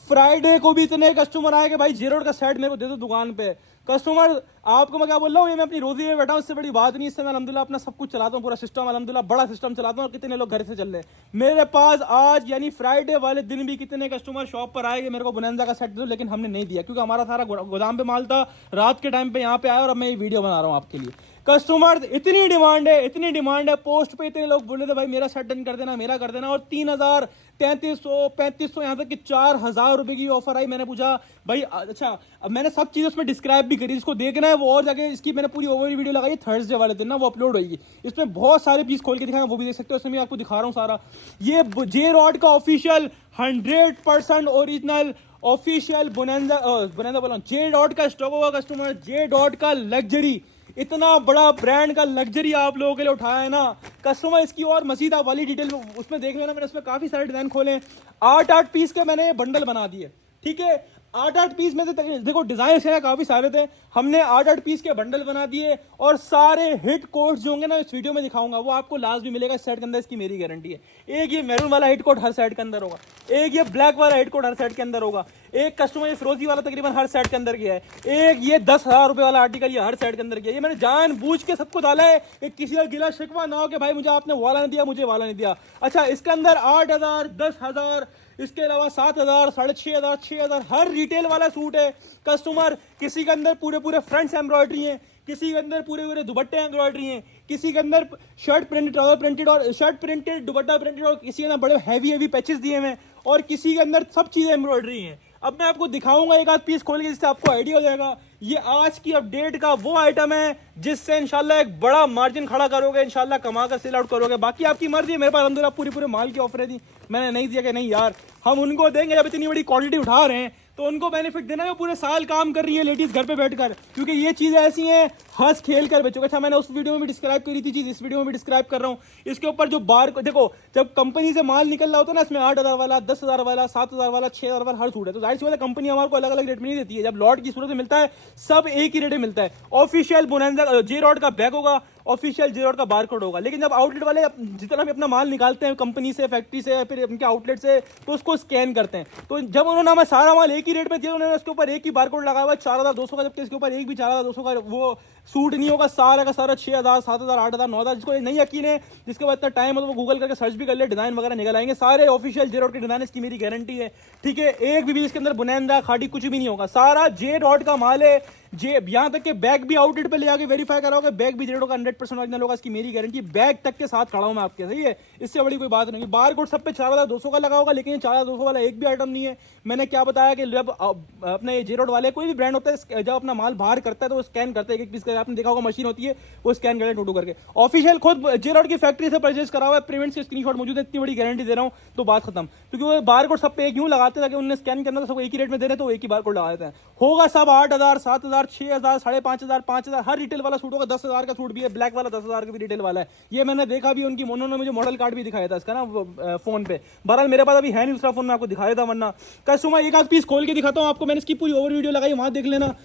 फ्राइडे को भी इतने कस्टमर आए कि भाई जेरोड का सेट मेरे को दे दो दुकान पे। कस्टमर आपको मैं क्या बोल रहा हूँ, ये मैं अपनी रोजी में बैठा हूँ, इससे बड़ी बात नहीं। इससे मैं अल्हम्दुलिल्लाह अपना सब कुछ चलाता हूँ, पूरा सिस्टम अल्हम्दुलिल्लाह बड़ा सिस्टम चलाता हूँ। और कितने लोग घर से चल रहे हैं मेरे पास आज, यानी फ्राइडे वाले दिन भी कितने कस्टमर शॉप पर आए कि मेरे को बोनांजा का सेट दो, लेकिन हमने नहीं दिया क्योंकि हमारा सारा गोदाम पे माल था। रात के टाइम पे यहाँ पे आया और अब मैं ये वीडियो बना रहा हूँ आपके लिए। कस्टमर इतनी डिमांड है, इतनी डिमांड है, पोस्ट पे इतने लोग बोले थे भाई मेरा सेट डन कर देना, मेरा कर देना। और 3000, 3300 यहाँ तक कि 4000 रुपए की ऑफर आई। मैंने पूछा भाई अच्छा, अब मैंने सब चीजें उसमें डिस्क्राइब भी करी, इसको देखना है वो और जाके इसकी मैंने पूरी ओवर वीडियो लगाई थर्सडे वाले दिन ना, वो अपलोड होगी। इसमें बहुत सारे पीस खोल के दिखाएंगे, वो भी देख सकते हो। उसमें मैं आपको दिखा रहा हूँ सारा। ये जे रॉड का ऑफिशियल 100% ओरिजिनल ऑफिशियल बोनांजा बोला जे डॉट का स्टॉक होगा कस्टमर। जे डॉट का लग्जरी, इतना बड़ा ब्रांड का लग्जरी आप लोगों के लिए उठाया है ना कस्टमर। इसकी और मजीद आप वाली डिटेल उसमें देख लेना, मैंने उसमें काफी सारे डिजाइन खोले। 8 पीस के मैंने बंडल बना दिए, ठीक है। 8-8 पीस में से देखो डिजाइन है काफी सारे थे, हमने 8-8 पीस के बंडल बना दिए और सारे हिट कोट्स जो होंगे ना इस वीडियो में दिखाऊंगा वो आपको लास्ट भी मिलेगा इस सेट के अंदर, इसकी मेरी गारंटी है। एक ये मैरून वाला हिट कोट हर सेट के अंदर होगा, एक ये ब्लैक वाला हिट कोट हर सेट के अंदर होगा, एक कस्टमर फिरोजी वाला तकरीबन हर सेट के अंदर गया है, एक ये 10,000 रुपए वाला आर्टिकल ये हर सेट के अंदर गया। ये मैंने जान बूझ के सबको डाला है कि किसी का गिला शिकवा ना हो कि भाई मुझे आपने वाला नहीं दिया, मुझे वाला नहीं दिया। अच्छा, इसके अंदर 8,000, 10,000, इसके अलावा 7,000, 6,500, 6,000 हर रिटेल वाला सूट है कस्टमर। किसी के अंदर पूरे पूरे फ्रंट्स एम्ब्रॉयडरी है, किसी के अंदर पूरे पूरे दुपट्टे एम्ब्रॉयडरी हैं, किसी के अंदर शर्ट प्रिंटेड, ट्राउजर प्रिंटेड और शर्ट प्रिंटेड, दुपट्टा प्रिंटेड और किसी के अंदर बड़े हैवी हैवी पैचेस दिए हुए हैं और किसी के अंदर सब चीजें एम्ब्रॉयडरी हैं। अब मैं आपको दिखाऊंगा एक आध पीस खोल के जिससे आपको आइडिया हो जाएगा। ये आज की अपडेट का वो आइटम है जिससे इंशाल्लाह एक बड़ा मार्जिन खड़ा करोगे, इंशाल्लाह कमा कर सेल आउट करोगे। बाकी आपकी मर्जी है, मेरे पास अल्हम्दुलिल्लाह पूरी पूरे माल की ऑफर थी, मैंने नहीं दिया कि नहीं यार हम उनको देंगे जब इतनी बड़ी क्वांटिटी उठा रहे हैं तो उनको बेनिफिट देना है। पूरे साल काम कर रही है लेडीज घर पे बैठकर, क्योंकि ये चीजें ऐसी हैं हंस खेल कर बेचोगे। अच्छा, मैंने उस वीडियो में भी डिस्क्राइब करी थी चीज, इस वीडियो में भी डिस्क्राइब कर रहा हूँ। इसके ऊपर जो बार को देखो, जब कंपनी से माल निकल रहा होता है ना, इसमें 8,000 वाला, 10,000 वाला, 7,000 वाला, 6,000 वाला हर सूट है, तो जाहिर सी बात है कंपनी हमारे को अलग अलग रेट में नहीं देती है। जब लॉट की सूरत में मिलता है सब एक ही रेट में मिलता है। ऑफिशियल बोनांजा जे रॉड का बैग होगा, ऑफिशियल जे रॉड का बारकोड होगा, लेकिन जब आउटलेट वाले जितना भी अपना माल निकालते हैं कंपनी से, फैक्ट्री से, फिर उनके आउटलेट से, तो उसको स्कैन करते हैं। तो जब उन्होंने हमें सारा माल एक ही रेट में दिया, उन्होंने उसके ऊपर एक ही बारकोड लगा हुआ है 4,200 का, जबकि इसके ऊपर एक भी 4,200 का वो सूट नहीं होगा। सारा का सारा 6,000, 7,000, 8,000, 9,000। जिसको नहीं यकीन है, जिसके बाद इतना टाइम हो तो वो गूगल करके सर्च भी कर ले, डिजाइन वगैरह निकल आएंगे। सारे ऑफिशियल जे रॉड के डिजाइन, इसकी मेरी गारंटी है, ठीक है। एक भी इसके अंदर बुनैंदा खाड़ी कुछ भी नहीं होगा, सारा जे रॉड का माल है। जे यहाँ तक के बैग भी आउटलेट पे ले जाके वेरीफाई कराओगे, बैग भी जे रॉड का 100% ओरिजिनल होगा, इसकी मेरी गारंटी। बैग तक के साथ खड़ा हूं मैं आपके, सही है, इससे बड़ी कोई बात नहीं। बार कोड सब पे 4,200 का लगा होगा, लेकिन ये 4,200 वाला एक भी आइटम नहीं है। मैंने क्या बताया कि जब अपने जे रॉड वाले कोई भी ब्रांड होता है, जब अपना माल बाहर करता है तो वो स्कैन करता है एक पीस का, आपने देखा होगा मशीन होती है वो स्कैन करके टूटू करके। ऑफिशियल खुद जे रॉड की फैक्ट्री से परचेज करा हुआ है, पेमेंट्स के स्क्रीनशॉट मौजूद है, इतनी बड़ी गारंटी दे रहा हूं, तो बात खत्म। क्योंकि वो बार कोड सब पे एक यूं लगाते थे कि उन्हें स्कैन करना था, सबको एक ही रेट में दे रहे, तो एक ही बार कोड लगा देते हैं। होगा सब 8,000, 7,000, 6,000, 5,500, 5,000 हर रिटेल वाला सूट होगा। 10,000 का सूट भी है, ब्लैक वाला 10,000 का भी रिटेल वाला है। ये मैंने देखा भी, उनकी उन्होंने मुझे मॉडल कार्ड भी दिखाया था इसका ना फोन पे। बहरहाल मेरे पास अभी है नहीं दूसरा फोन, मैं आपको दिखाया था, वरना कस्टमर एक आध पीस खोल के दिखाता हूँ आपको। मैंने इसकी पूरी ओवर वीडियो लगाई, वहां देख लेना।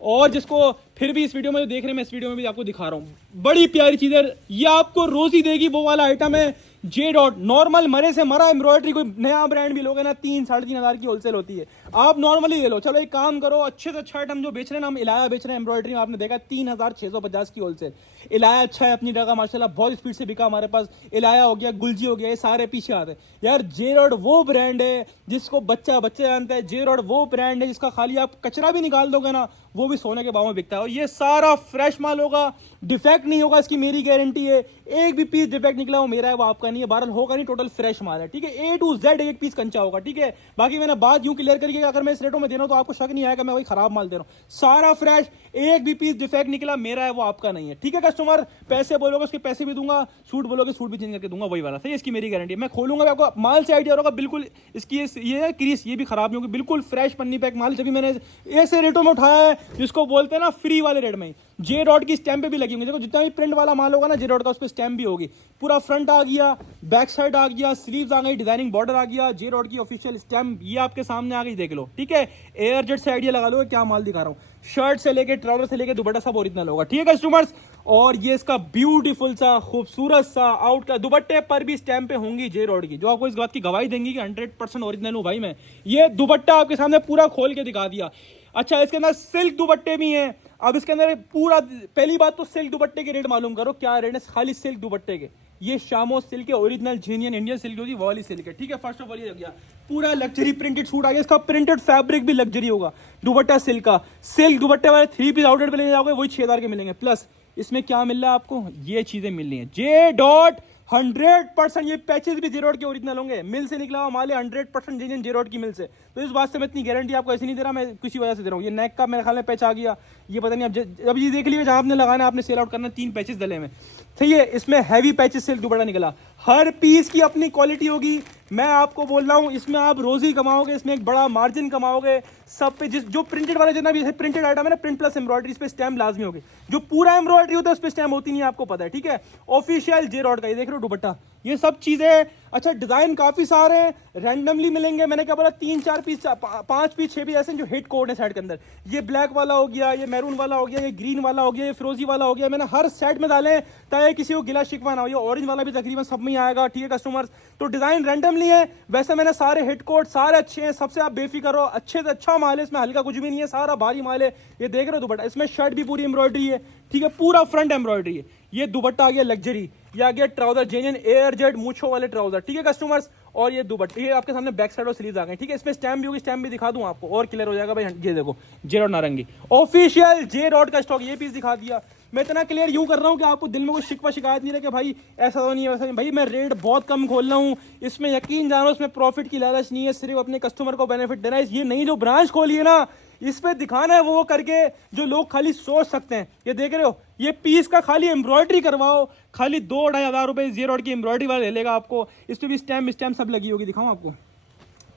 और जिसको फिर भी इस वीडियो में जो देख रहे हैं, मैं इस वीडियो में भी आपको दिखा रहा हूँ। बड़ी प्यारी चीज है, ये आपको रोज ही देगी वो वाला आइटम है जे डॉट। नॉर्मल मरे से मरा एम्ब्रॉयडरी, कोई नया ब्रांड भी लोगे ना 3-3,500 की होलसेल होती है, आप नॉर्मली ले लो। चलो एक काम करो, अच्छे से अच्छा आइटम जो बेच रहे हैं ना, हम इलाया बेच रहे हैं एम्ब्रॉयडरी में, आपने देखा 3,650 की होलसेल। इलाया अच्छा है अपनी जगह माशाल्लाह, बहुत स्पीड से बिका हमारे पास। इलाया हो गया, गुलजी हो गया, ये सारे पीछे आते हैं यार। जे रॉड वो ब्रांड है जिसको बच्चा जानता है। जे रॉड वो ब्रांड है जिसका खाली आप कचरा भी निकाल दोगे ना, वो भी सोने के भाव में बिकता है। और ये सारा फ्रेश माल होगा, डिफेक्ट नहीं होगा, इसकी मेरी गारंटी है। एक भी पीस डिफेक्ट निकला वो मेरा है, वो आपका नहीं है। बहरहाल होगा नहीं, टोटल फ्रेश माल है, ठीक है। A to Z एक पीस कंचा होगा, ठीक है। बाकी मैंने बात यूं क्लियर करी कि अगर मैं इस रेटों में दे रहा हूं तो आपको शक नहीं आएगा मैं वही खराब माल दे रहा हूं। सारा फ्रेश, एक भी पीस डिफेक्ट निकला मेरा है, वो आपका नहीं है, ठीक है। कस्टमर पैसे बोलोगे उसके पैसे भी दूंगा, सूट बोलोगे सूट भी चेंज करके दूंगा, वही वाला सही। इसकी मेरी गारंटी है। मैं खोलूंगा, आपको माल से आइडिया होगा बिल्कुल। इसकी ये है क्रीज, ये भी खराब नहीं होगी, बिल्कुल फ्रेश पन्नी पैक माल। जब मैंने ऐसे रेटों में उठाया है जिसको बोलते हैं ना फ्री वाले रेट में, जे डॉट की स्टैंप भी लगी होंगी। देखो जितना भी प्रिंट वाला माल होगा ना जे डॉट का, उस पर स्टैंप भी होगी। पूरा फ्रंट आ गया, बैक साइड आ गया, स्लीव्स आ गई, डिजाइनिंग बॉर्डर आ गया, जे डॉट की ऑफिशियल स्टैंप ये आपके सामने आ गई, देख लो, ठीक है। एयर जेट से आइडिया लगा लो क्या माल दिखा रहा हूँ। शर्ट से लेके ट्राउजर से लेके दुपट्टा सब ओरिजिनल होगा, ठीक है कस्टमर्स। और ये इसका ब्यूटीफुल सा खूबसूरत सा आउट का दुपट्टे पर भी स्टैंप होंगी जे रॉड की, जो आपको इस बात की गवाही देंगी कि 100% ओरिजिनल हूं भाई मैं। ये दुपट्टा आपके सामने पूरा खोल के दिखा दिया। अच्छा, इसके अंदर सिल्क दुपट्टे भी हैं। अब इसके अंदर पूरा, पहली बात तो सिल्क दुपट्टे के रेट मालूम करो क्या रेट है खाली सिल्क दुपट्टे के। ये शामो सिल्क के ओरिजिनल जेन्युइन इंडियन सिल्क होगी, वो वाली सिल्क है, ठीक है। फर्स्ट ऑफ ऑल ये हो गया, पूरा लग्जरी प्रिंटेड सूट आ गया। इसका प्रिंटेड फैब्रिक भी लग्जरी होगा, दुपट्टा सिल्क का। सिल्क दुपट्टे वाले 3 पीस आउटलेट पे ले जाओगे वही 6,000 के मिलेंगे। प्लस इसमें क्या मिल रहा है आपको, ये चीजें मिल रही है जे डॉट 100%। ये पैचेस भी जे रॉड के ओरिजिनल होंगे, मिल से निकला हुआ माल है 100% जेन्युइन जे रॉड की मिल से। तो इस बात से मैं इतनी गारंटी आपको ऐसे नहीं दे रहा, मैं किसी वजह से दे रहा हूँ। ये नेक का मेरे ख्याल में पैच आ गया, ये पता नहीं अब ये देख लीजिए जहां आपने लगाना, आपने सेल आउट करना, 3 पैचेस डले में, सही है। इसमें हैवी पैचेस सिल्क दुपट्टा निकला, हर पीस की अपनी क्वालिटी होगी। मैं आपको बोल रहा हूं इसमें आप रोज ही कमाओगे, इसमें एक बड़ा मार्जिन कमाओगे सब पे। जो प्रिंटेड वाले जितना भी प्रिंटेड आइटम है ना, प्रिंट प्लस एम्ब्रॉयडरी, इस पे स्टैम्प लाजमी होगी। जो पूरा एम्ब्रॉयडरी होता है उस पे स्टैम्प होती नहीं है, आपको पता है, ठीक है। ऑफिशियल जे रॉड का ये देख रहे हो दुपट्टा, ये सब चीजें अच्छा डिजाइन काफी सारे हैं, रैंडमली मिलेंगे। मैंने क्या बोला 3-4 पीस 5 पीस 6 पीस ऐसे जो हिट कोड है सेट के अंदर। ये ब्लैक वाला हो गया, ये मैरून वाला हो गया, ये ग्रीन वाला हो गया, ये फिरोजी वाला हो गया। मैंने हर सेट में डाले हैं ताकि किसी को गिला शिकवा ना हो। ये ऑरेंज वाला भी तकरीबन सब में आएगा, ठीक है कस्टमर्स। तो डिजाइन रैंडमली है, वैसे मैंने सारे हिट कोड सारे अच्छे हैं, सबसे आप बेफिक्र हो। अच्छे से अच्छा माल है, इसमें हल्का कुछ भी नहीं है, सारा भारी माल है। ये देख रहे हो दुपट्टा, इसमें शर्ट भी पूरी एम्ब्रॉयडरी है, ठीक है, पूरा फ्रंट एम्ब्रॉयडरी है। ये दुपट्टा आ गया लग्जरी, ये आ गया ट्राउजर जेन्युइन एयर जेट मूछो वाले ट्राउजर, ठीक है कस्टमर्स। और ये दुपट्टे, ये आपके सामने बैक साइड और स्लीव्स आ गए, ठीक है। इसमें स्टैम्प भी होगी, स्टैम्प भी दिखा दूं आपको और क्लियर हो जाएगा भाई। ये देखो जे रॉड नारंगी ऑफिशियल जे रॉड का स्टॉक, ये पीस दिखा दिया। मैं इतना क्लियर यूं कर रहा हूं कि आपको दिल में कोई शिकवा शिकायत नहीं रहे कि भाई ऐसा तो नहीं है वैसा नहीं। भाई मैं रेट बहुत कम खोल रहा हूँ, इसमें यकीन जानो, इसमें प्रॉफिट की लालच नहीं है, सिर्फ अपने कस्टमर को बेनिफिट देना है। ये नहीं जो ब्रांच खोली है ना, इस पे दिखाना है वो करके जो लोग खाली सोच सकते हैं। ये देख रहे हो, ये पीस का खाली एम्ब्रॉयडरी करवाओ, खाली 2-2.5 हज़ार रुपए जे रॉड की एम्ब्रॉयडरी वाला ले लेगा आपको। इस पे भी स्टैम्प सब लगी होगी, दिखाऊं आपको।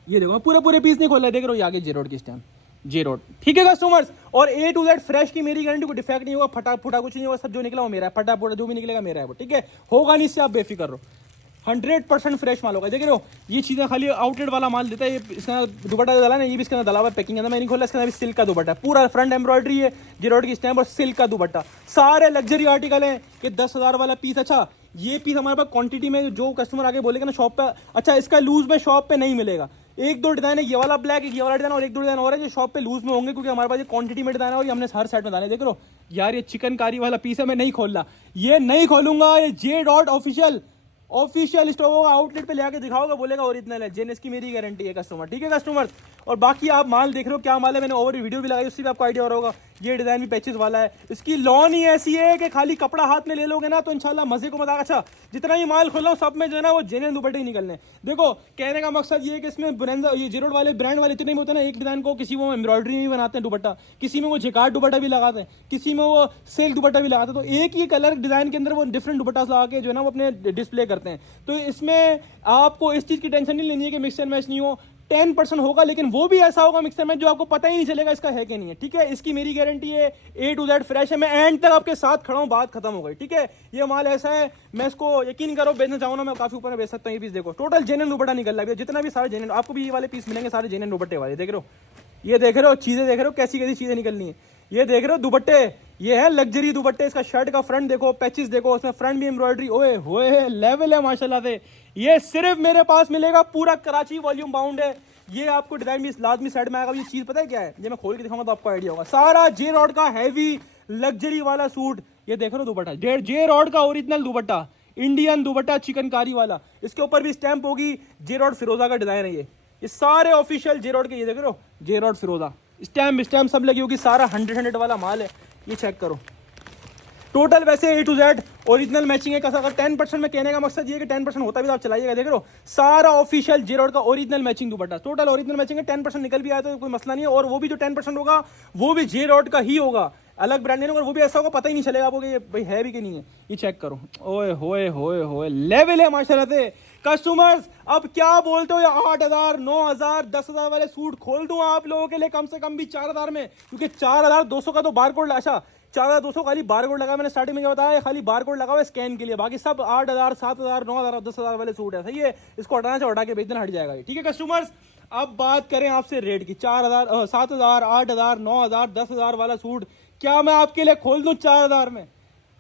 ये देखो पूरे पीस नहीं खोला, देख रहे हो ये आगे जे रॉड की स्टैम्प, जे रॉड, ठीक है कस्टमर्स। और A to Z फ्रेश की मेरी गारंटी, को डिफेक्ट नहीं होगा, फटा फुटा कुछ नहीं होगा, सब जो निकला वो मेरा है, फटा फुटा जो भी निकलेगा मेरा है वो, ठीक है। होगा नहीं, इससे आप बेफिक्र रहो, 100% फ्रेश माल होगा। देख रहे हो ये चीजें खाली आउटलेट वाला माल देता है। ये इसका दुपट्टा डाला ना, ये भी इसके अंदर डाला हुआ पैकिंग अंदर, मैं नहीं खोला। इसके अंदर भी सिल्क का दुपट्टा, पूरा फ्रंट एम्ब्रॉयडरी है, जेरोड की स्टैम्प और सिल्क का दुपट्टा, सारे लग्जरी आर्टिकल है। ये 10,000 वाला पीस। अच्छा ये पीस हमारे पास क्वांटिटी में, जो कस्टमर आगे बोलेगा ना शॉप पे, अच्छा इसका लूज में शॉप पे नहीं मिलेगा। 1-2 डिजाइन है, ये वाला ब्लैक, ये वाला डिजाइन और 1-2 डिजाइन और है जो शॉप पे लूज में होंगे, क्योंकि हमारे पास ये क्वांटिटी में डिजाइन है और ये हमने हर सेट में डाले। देख लो यार, ये चिकनकारी वाला पीस है, मैं नहीं खोल रहा, ये नहीं खोलूंगा। ये जे डॉट ऑफिशियल स्टोर होगा, आउटलेट पे लेके दिखाओगे, बोलेगा ओरिजिनल है, जेनेस की मेरी गारंटी है कस्टमर, ठीक है कस्टमर। और बाकी आप माल देख रहे हो क्या माल है, मैंने ओवर वीडियो भी लगाई, उससे भी आपको आइडिया हो रहा होगा। ये डिजाइन भी पैचेस वाला है, इसकी लॉन ही ऐसी है कि खाली कपड़ा हाथ में ले लोगे ना तो इंशाल्लाह मजे को मजा। अच्छा जितना ही माल खोला सब में जो है ना वो जेन्युइन दुपट्टे ही निकलने। देखो कहने का मकसद ये है कि इसमें ब्रांड, ये जेरोड वाले ब्रांड वाले इतने में होते हैं ना, एक डिजाइन को किसी में एम्ब्रॉयडरी में बनाते हैं दुपट्टा, किसी में वो जिकार्ड दुपट्टा भी लगाते हैं, किसी में वो सिल्क दुपट्टा भी लगाते हैं। तो एक ही कलर डिजाइन के अंदर वो डिफरेंट दुपट्टा लगा के जो है ना वो अपने डिस्प्ले करते हैं। तो इसमें आपको इस चीज की टेंशन नहीं लेनी है कि मिक्स एंड मैच नहीं हो। 10% होगा, लेकिन वो भी ऐसा होगा मिक्सर में जो आपको पता ही नहीं चलेगा इसका है कि नहीं है, ठीक है। इसकी मेरी गारंटी है, A to Z फ्रेश है, मैं एंड तक आपके साथ खड़ा हूं, बात खत्म हो गई, ठीक है। ये माल ऐसा है, मैं इसको यकीन करो बेचना चाहूँ ना, मैं काफी ऊपर में बेच सकता हूँ। ये पीस देखो टोटल जेन्युइन दुपट्टा निकल रहा है, जितना भी सारे जेन्युइन आपको भी ये वाले पीस मिलेंगे, सारे जेन्युइन दुपट्टे वाले। देख रहे हो, ये देख रहे हो चीजें, देख रहे हो कैसी कैसी चीजें निकलनी है। ये देख रहे हो दुपट्टे, ये है लग्जरी दुपट्टे। इसका शर्ट का फ्रंट देखो, पैचेस देखो, उसमें फ्रंट भी एम्ब्रॉयडरी, ओए होए लेवल है माशाल्लाह से। ये सिर्फ मेरे पास मिलेगा, पूरा कराची वॉल्यूम बाउंड है। ये आपको डिजाइन भी लाजमी साइड में आएगा। ये चीज पता है क्या है, ये मैं खोल के दिखाऊंगा तो आपको आइडिया होगा। सारा जे रॉड का हैवी लग्जरी वाला सूट, ये देख रहे हो दुपट्टा, जे रॉड का ओरिजिनल दुपट्टा, इंडियन दुपट्टा चिकनकारी वाला। इसके ऊपर भी स्टैंप होगी, जे रॉड फिरोजा का डिजाइन है। ये सारे ऑफिशियल जे रॉड के, ये देख रहे हो जे रॉड फिरोजा, स्टैम्प सब लगी होगी, सारा 100 वाला माल है। ये चेक करो टोटल, वैसे A to Z original matching है। अगर 10% में कहने का मकसद ये कि 10% होता भी तो आप चलाइएगा। देख रहे हो सारा ऑफिशियल जे रॉड का ओरिजिनल मैचिंग दुपट्टा, टोटल ओरिजिनल मैचिंग है। 10% निकल भी आया तो कोई मसला नहीं है, और वो भी जो 10% होगा वो भी जे रॉड का ही होगा, अलग ब्रांड नहीं होगा। वो भी ऐसा होगा पता ही नहीं चलेगा आपको कि ये भाई है भी कि नहीं है। ये चेक करो, ओए होए होए होए लेवल है माशाल्लाह से कस्टमर्स। अब क्या बोलते हो, ये 8,000 9,000 10,000 वाले सूट खोल दूं आप लोगों के लिए कम से कम भी 4,000 में, क्योंकि 4,200 का तो बारकोड, अच्छा 4,200 खाली बारकोड लगा, मैंने स्टार्टिंग में क्या बताया, खाली बारकोड लगा हुआ है स्कैन के लिए, बाकी सब 8,000 7,000 9,000 10,000 वाले सूट है। सही है, इसको हटाना चाहिए, हटा के बेच देना, हट जाएगा, ठीक है कस्टमर्स। अब बात करें आपसे रेट की, 4,000 7,000 8,000 9,000 10,000 वाला सूट क्या मैं आपके लिए खोल दूं 4,000 में?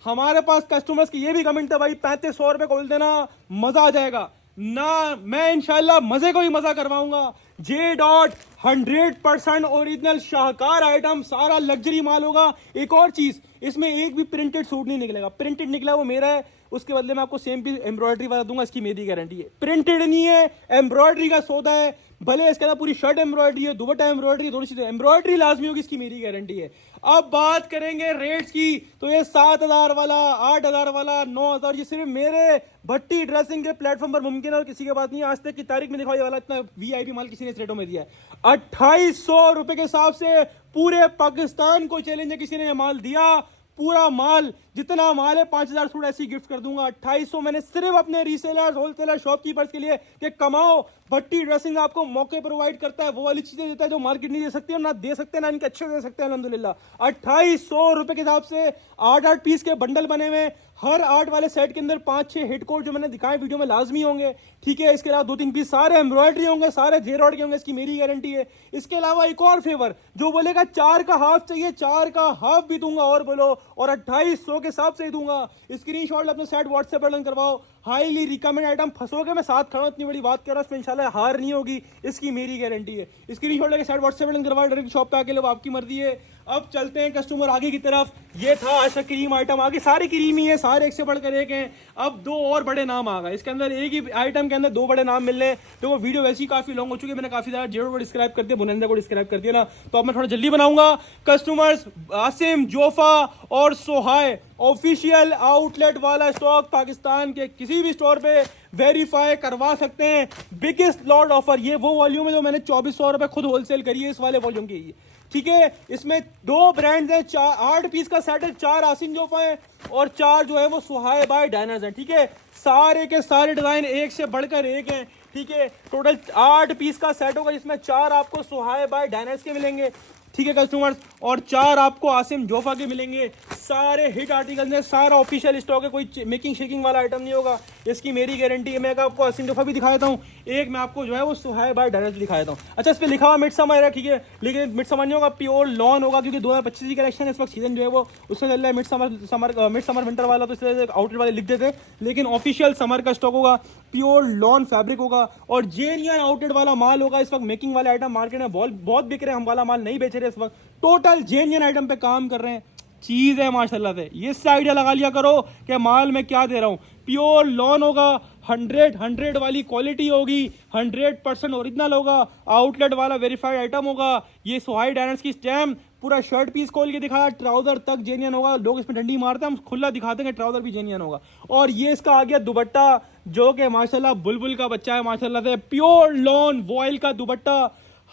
हमारे पास कस्टमर्स की ये भी कमेंट है, भाई 3500 रुपए खोल देना, मजा आ जाएगा ना। मैं इंशाल्लाह मजे को ही मजा करवाऊंगा। जे डॉट 100% ओरिजिनल शाहकार आइटम, सारा लग्जरी माल होगा। एक और चीज, इसमें एक भी प्रिंटेड सूट नहीं निकलेगा, प्रिंटेड निकला वो मेरा है, उसके बदले में आपको सेम पीस एम्ब्रॉयडरी वाला दूंगा, इसकी मेरी गारंटी है। प्रिंटेड नहीं है, एम्ब्रॉयडरी का सौदा है, भले इसके अंदर पूरी शर्ट एम्ब्रॉयडरी है, दुपट्टा एम्ब्रॉयडरी, थोड़ी सी एम्ब्रॉयडरी लाजमी होगी, इसकी मेरी गारंटी है। अब बात करेंगे रेट्स की, तो ये 7,000 वाला, 8,000 वाला, 9,000, ये सिर्फ मेरे भट्टी ड्रेसिंग के प्लेटफॉर्म पर मुमकिन है, और किसी के बात नहीं है। आज तक की तारीख में दिखाई वाला इतना वीआईपी माल किसी ने इस रेटों में दिया है। 2,800 रुपए के हिसाब से पूरे पाकिस्तान को चैलेंज है, किसी ने ये माल दिया। पूरा माल जितना माल है 5,000 सूट ऐसी गिफ्ट कर दूंगा। 2800 मैंने सिर्फ अपने रीसेलर, होलसेलर, शॉपकीपर्स के लिए कि कमाओ। भट्टी ड्रेसिंग आपको मौके प्रोवाइड करता है, वो वाली चीजें देता है जो मार्केट नहीं दे सकती, और ना दे सकते ना इनके अच्छे दे सकते हैं अल्हम्दुलिल्लाह। 2800 रुपए के हिसाब से 8-8 पीस के बंडल बने हुए। हर 8 वाले सेट के अंदर 5-6 हिट कोड जो मैंने दिखाए वीडियो में लाजमी होंगे, ठीक है। इसके अलावा 2-3 पीस सारे एम्ब्रॉयडरी होंगे, सारे जेरॉड के होंगे, इसकी मेरी गारंटी है। इसके अलावा एक और फेवर, जो बोलेगा 4 का हाफ चाहिए, 4 का हाफ भी दूंगा, और बोलो, और 2800 के हिसाब से ही दूंगा। स्क्रीनशॉट अपने सेट व्हाट्सएप पर डन करवाओ। हाईली रिकमेंड आइटम, फंसोगे मैं साथ खड़ा हूं, इतनी बड़ी बात कर रहा हूं, इसमें इंशाल्लाह हार नहीं होगी, इसकी मेरी गारंटी है। स्क्रीनशॉट लेके सेट व्हाट्सएप पर डन करवाओ, डायरेक्ट शॉप पे आके लो, आपकी मर्जी है। अब चलते हैं कस्टमर आगे की तरफ। ये था आशा क्रीम आइटम, आगे सारी क्रीम ही है, सारे एक से बढ़कर एक हैं। अब 2 और बड़े नाम आ गए इसके अंदर, एक ही आइटम के अंदर 2 बड़े नाम मिल रहे हैं। तो वो वीडियो वैसी काफी लॉन्ग हो चुकी है, मैंने काफी ज्यादा जेरो को डिस्क्राइब कर दिया, बुनंदा को डिस्क्राइब कर दिया ना, तो अब मैं थोड़ा जल्दी बनाऊंगा। कस्टमर्स आसिम, जोफा और सोहाय ऑफिशियल आउटलेट वाला स्टॉक पाकिस्तान के किसी भी स्टोर पे वेरीफाई करवा सकते हैं। बिगेस्ट लॉट ऑफर, ये वो वॉल्यूम है जो मैंने 2400 रुपए खुद होलसेल करी है, इस वाले वॉल्यूम की, ठीक है। इसमें 2 ब्रांड्स हैं, 8 पीस का सेट है, 4 आसिम जोफा है और 4 जो है वो सुहाय बाय डायनाज है, ठीक है। सारे के सारे डिजाइन एक से बढ़कर एक हैं, ठीक है। टोटल 8 पीस का सेट होगा, जिसमें 4 आपको सुहाय बाय डायनाज के मिलेंगे, ठीक है कस्टमर्स, और 4 आपको आसिम जोफा के मिलेंगे। सारे हिट आर्टिकल हैं, सारा ऑफिशियल स्टॉक है, कोई मेकिंग शेकिंग वाला आइटम नहीं होगा, इसकी मेरी गारंटी है। मैं आपको आसिम जोफा भी दिखाता हूँ, एक मैं आपको जो है वो सुहाय बाय डायरेक्ट दिखाता हूँ। अच्छा, इस पर लिखा हुआ मिड समर है, ठीक है, लेकिन मिड समर नहीं होगा, प्योर लॉन होगा, क्योंकि 2025 की कलेक्शन है, इस वक्त सीजन जो है वो उसमें चल रहा है मिड समर विंटर वाला, तो इसलिए आउटलेट वाले लिख देते हैं, लेकिन ऑफिशियल समर का स्टॉक होगा, प्योर लॉन फैब्रिक होगा और जेन्युइन आउटलेट वाला माल होगा। इस वक्त मेकिंग वाले आइटम मार्केट में बहुत बिक रहे हैं, हम वाला माल नहीं बेच रहे इस वक्त, टोटल जेन्युइन आइटम पे काम कर रहे हैं, चीज है माशाल्लाह से। ये से आइडिया लगा लिया करो कि माल में क्या दे रहा हूं। प्योर लॉन होगा, 100 वाली क्वालिटी होगी, 100% ओरिजिनल होगा, आउटलेट वाला वेरीफाइड आइटम होगा। ये सोहाई डायनेस की स्टैम्प, पूरा शर्ट पीस खोल के दिखाया, ट्राउजर तक जेन्युइन होगा। लोग इसमें डंडी मारते हैं, हम खुला दिखाते हैं, ट्राउजर भी जेन्युइन होगा। और ये इसका आ गया दुपट्टा, जो कि माशाल्लाह बुलबुल का बच्चा है माशाल्लाह से, प्योर लॉन वॉइल का दुपट्टा,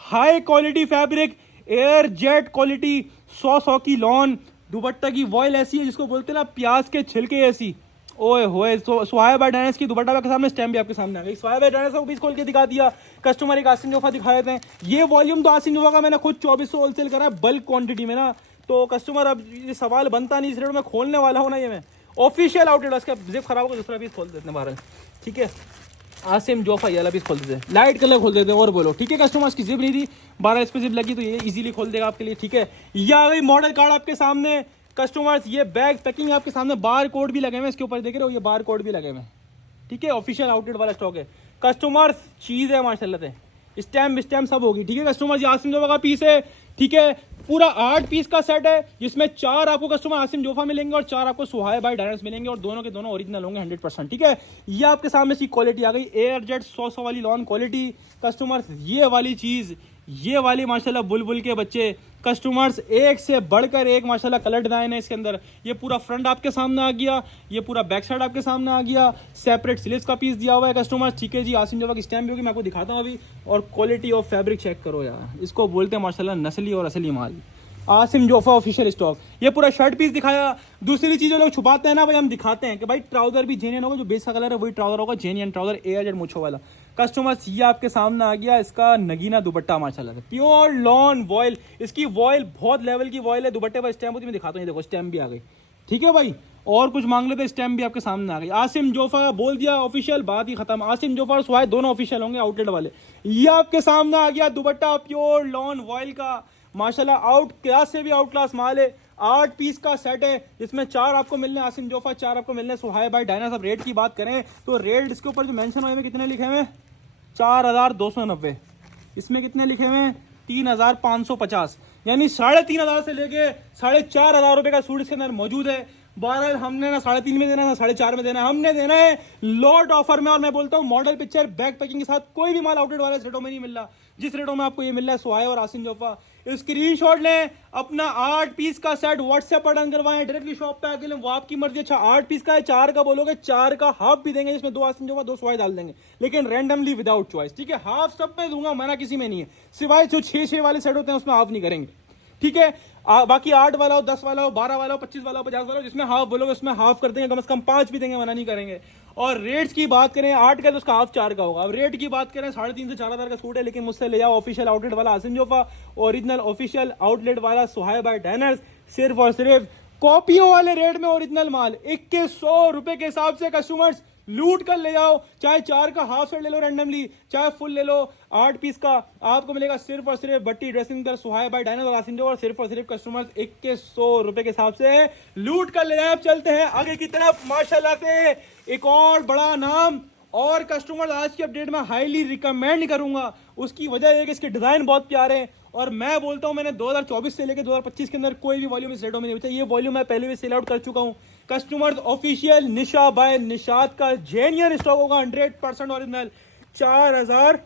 high quality fabric, air jet quality, 100 की लॉन, दुपट्टा की वॉइल ऐसी है जिसको बोलते हैं ना प्याज के छिलके ऐसी। ओए होए, सुहाय बाय डायनेस की दुपट्टा आपके सामने, स्टैम्प भी आपके सामने आ गई। सुहाय बाय डायनेस का पीस खोल के दिखा दिया कस्टमर, एक आसिम जोफा दिखा देते हैं। ये वॉल्यूम तो आसिम जोफा का मैंने खुद 2400 होलसेल करा है बल्क क्वांटिटी में ना, तो कस्टमर अब ये सवाल बनता नहीं, इस रेट में खोलने वाला हूँ ना, ये मैं ऑफिशियल आउटलेट, उसका जिप खराब होगा दूसरा पीस खोल देते हैं बाहर, ठीक है। आसिम जोफा ये वाला पीस खोल देते हैं, लाइट कलर खोल देते हैं, और बोलो, ठीक है। कस्टमर्स की जिप नहीं थी, 12 इस पे जिप लगी तो ये इजीली खोल देगा आपके लिए, ठीक है। ये आ गई मॉडल कार्ड आपके सामने कस्टमर्स, ये बैग पैकिंग आपके सामने, बार कोड भी लगे हुए इसके ऊपर, देख रहे हो, ये बार कोड भी लगे हुए, ठीक है। ऑफिशियल आउटलेट वाला स्टॉक है कस्टमर्स, चीज है माशाल्लाह से, स्टैम्प सब होगी, ठीक है कस्टमर्स। ये आसिम जोफा का पीस है, ठीक है, पूरा 8 पीस का सेट है, जिसमें 4 आपको कस्टमर आसिम जोफा मिलेंगे और 4 आपको सुहाय बाय डायनेस मिलेंगे, और दोनों के दोनों ओरिजिनल होंगे 100%, ठीक है। ये आपके सामने इसकी क्वालिटी आ गई, एयर जेट 100 वाली लॉन क्वालिटी कस्टमर्स, ये वाली चीज, ये वाली माशाल्लाह बुलबुल के बच्चे कस्टमर्स, एक से बढ़कर एक माशाल्लाह कलर डिजाइन है इसके अंदर। ये पूरा फ्रंट आपके सामने आ गया, ये पूरा बैक साइड आपके सामने आ गया, सेपरेट स्लीव्स का पीस दिया हुआ है कस्टमर्स, ठीक है जी। आसिम जोफा की स्टैम्प भी होगी, मैं आपको दिखाता हूँ अभी। और क्वालिटी ऑफ फैब्रिक चेक करो यार, इसको बोलते हैं माशाल्लाह नस्ली और असली माल। आसिम जोफा ऑफिशियल स्टॉक, ये पूरा शर्ट पीस दिखाया। दूसरी चीज़ लोग छुपाते हैं ना भाई, हम दिखाते हैं कि भाई ट्राउजर भी जेन्युइन होगा, जो बेस का कलर है वही ट्राउजर होगा, जेन्युइन ट्राउजर, एयर जेट मूंछों वाला। कस्टमर्स, ये आपके सामने आ गया इसका नगीना दुपट्टा माशाल्लाह से, प्योर लॉन वॉइल, इसकी वॉइल बहुत लेवल की वॉइल है, दुपट्टे पर स्टैम्प होती है, मैं दिखाता हूँ, देखो स्टैम्प भी आ गई, ठीक है भाई। और कुछ मांग लेते, स्टैम्प भी आपके सामने आ गई। आसिम जोफा बोल दिया ऑफिशियल, बात ही खत्म। आसिम जोफा और सुहाय दोनों ऑफिशियल होंगे आउटलेट वाले। ये आपके सामने आ गया दुपट्टा, प्योर लॉन वॉइल का माशाल्लाह, आउट क्लास से भी आउट क्लास माल है। 8 पीस का सेट है, जिसमें 4 आपको मिलने आसिम जोफा, 4 आपको मिलने सुहाय बाय डायनेस। अब रेट की बात करें तो रेट इसके ऊपर जो मेंशन हुए हैं कितने लिखे हुए हैं, 4290। इसमें कितने लिखे हुए हैं, 3550, यानी 3500 से लेके 4500 रुपए का सूट इसके अंदर मौजूद है। बहरहाल हमने ना 3.5 में देना है, ना 4.5 में देना है, हमने देना है लॉट ऑफर में। और मैं बोलता हूँ मॉडल पिक्चर बैक पैकिंग के साथ कोई भी माल आउटलेट वाले रेटों में नहीं मिल रहा, जिस रेटों में आपको ये मिल रहा है सुहाय और आसिम जोफा। स्क्रीनशॉट लें, अपना 8 पीस का सेट व्हाट्सएप पर डन करवाएं, डायरेक्टली शॉप पे आके लें, वो आपकी मर्जी। अच्छा 8 पीस का है, 4 का बोलोगे 4 का हाफ भी देंगे, जिसमें 2 आसिम जोफा 2 सुहाय डाल देंगे, लेकिन रैंडमली विदाउट चॉइस, ठीक है। हाफ सब में दूंगा, मना किसी में नहीं है, सिवाय जो 6 वाले सेट होते हैं उसमें हाफ नहीं करेंगे, ठीक है। बाकी 8 वाला हो, 10 वाला हो, 12 वाला हो, 25 वाला हो, 50 वाला हो, जिसमें हाफ बोलोगे उसमें हाफ कर देंगे, कम से कम 5 भी देंगे, मना नहीं करेंगे। और रेट्स की बात करें 8 का तो उसका हाफ 4 का होगा। अब रेट की बात करें 3.5 से 4 हज़ार का सूट है, लेकिन मुझसे ले जाओ ऑफिशियल आउटलेट वाला Asim Jofa, original official outlet वाला सुहाइब बाय डाइनर्स, सिर्फ और सिर्फ कॉपियों वाले रेट में ओरिजिनल माल 2100 रुपए के हिसाब से कस्टमर्स लूट कर ले जाओ। चाहे 4 का हाफ सेट ले लो रैंडमली, चाहे फुल ले लो 8 पीस का, आपको मिलेगा सिर्फ और सिर्फ बट्टी ड्रेसिंग कर सुहाइब बाय डाइनर और आसिम जो, और सिर्फ कस्टमर्स 2100 रुपए के हिसाब से लूट कर ले जाए। अब चलते हैं आगे की तरफ। माशाल्लाह से एक और बड़ा नाम और कस्टमर आज की अपडेट में हाईली रिकमेंड करूंगा। उसकी वजह है कि इसके डिजाइन बहुत प्यारे हैं, और मैं बोलता हूं मैंने 2024 से लेकर 2025 के अंदर कोई भी वॉल्यूम इस रेटों में नहीं बचा। ये वॉल्यूम मैं पहले भी सेल आउट कर चुका हूं। Customers official Nisha by Nishat का जेन्युइन स्टॉक होगा, 100% ओरिजिनल। 4000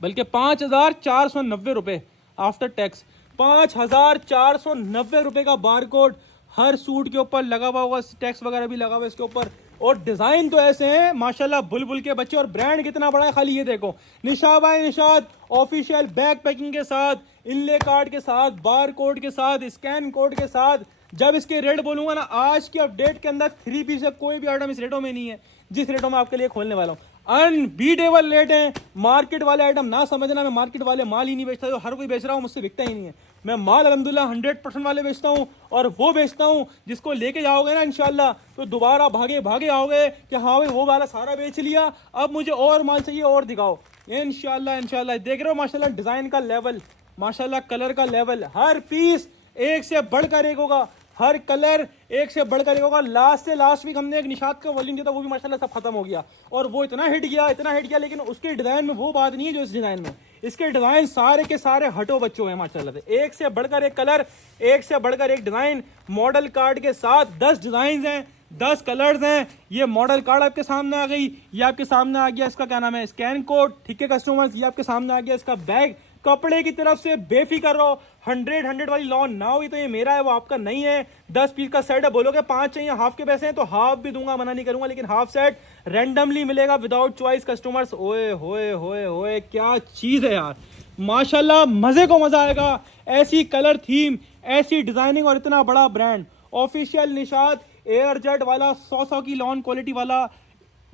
बल्कि 5490 रुपए आफ्टर टैक्स, 5490 रुपए का बारकोड हर सूट के ऊपर लगा हुआ होगा, टैक्स वगैरह भी लगा हुआ है इसके ऊपर। और डिजाइन तो ऐसे हैं माशाल्लाह बुलबुल के बच्चे। और ब्रांड कितना बड़ा है खाली ये देखो, Nisha by Nishat official back packing के साथ, इनले कार्ड के साथ, बार कोड के साथ, स्कैन कोड के साथ। जब इसके रेट बोलूंगा ना, आज की अपडेट के अंदर 3 पीस से कोई भी आइटम इस रेटों में नहीं है जिस रेटों में आपके लिए खोलने वाला हूँ। अनबीटेबल रेट है। मार्केट वाले आइटम ना समझना, मैं मार्केट वाले माल ही नहीं बेचता, जो हर कोई बेच रहा हूँ मुझसे बिकता ही नहीं है। मैं माल अल्हम्दुलिल्लाह 100% वाले बेचता हूँ, और वो बेचता हूँ जिसको लेके जाओगे ना इंशाल्लाह तो दोबारा भागे भागे आओगे कि हाँ भाई वो वाला सारा बेच लिया, अब मुझे और माल चाहिए और दिखाओ। इंशाल्लाह देख रहे हो माशाल्लाह डिजाइन का लेवल, माशाल्लाह कलर का लेवल, हर पीस एक से बढ़कर एक होगा, हर कलर एक से बढ़कर एक होगा। लास्ट से लास्ट वीक हमने एक निशात का वॉल्यूम दिया था, वो भी माशाल्लाह सब खत्म हो गया, और वो इतना हिट गया, लेकिन उसके डिजाइन में वो बात नहीं है जो इस डिजाइन में। इसके डिजाइन सारे के सारे हटो बच्चों हैं माशाल्लाह से, एक से बढ़कर एक कलर, एक से बढ़कर एक डिजाइन। मॉडल कार्ड के साथ 10 डिजाइन हैं, 10 कलर्स हैं। ये मॉडल कार्ड आपके सामने आ गई, ये आपके सामने आ गया इसका क्या नाम है स्कैन कोड, ठीक है कस्टमर्स, ये आपके सामने आ गया इसका बैग। कपड़े की तरफ से बेफिक्र रहो, 100 वाली लॉन ना हुई तो ये मेरा है वो आपका नहीं है। 10 पीस का सेट है, बोलोगे 5 चाहिए, हाफ के पैसे हैं तो हाफ भी दूंगा, मना नहीं करूंगा, लेकिन हाफ सेट रैंडमली मिलेगा विदाउट चॉइस कस्टमर्स। ओए होए होए होए क्या चीज है यार, माशाल्लाह मजे को मजा आएगा। ऐसी कलर थीम, ऐसी डिजाइनिंग और इतना बड़ा brand. Official Nishat air jet वाला 100 की लॉन क्वालिटी वाला,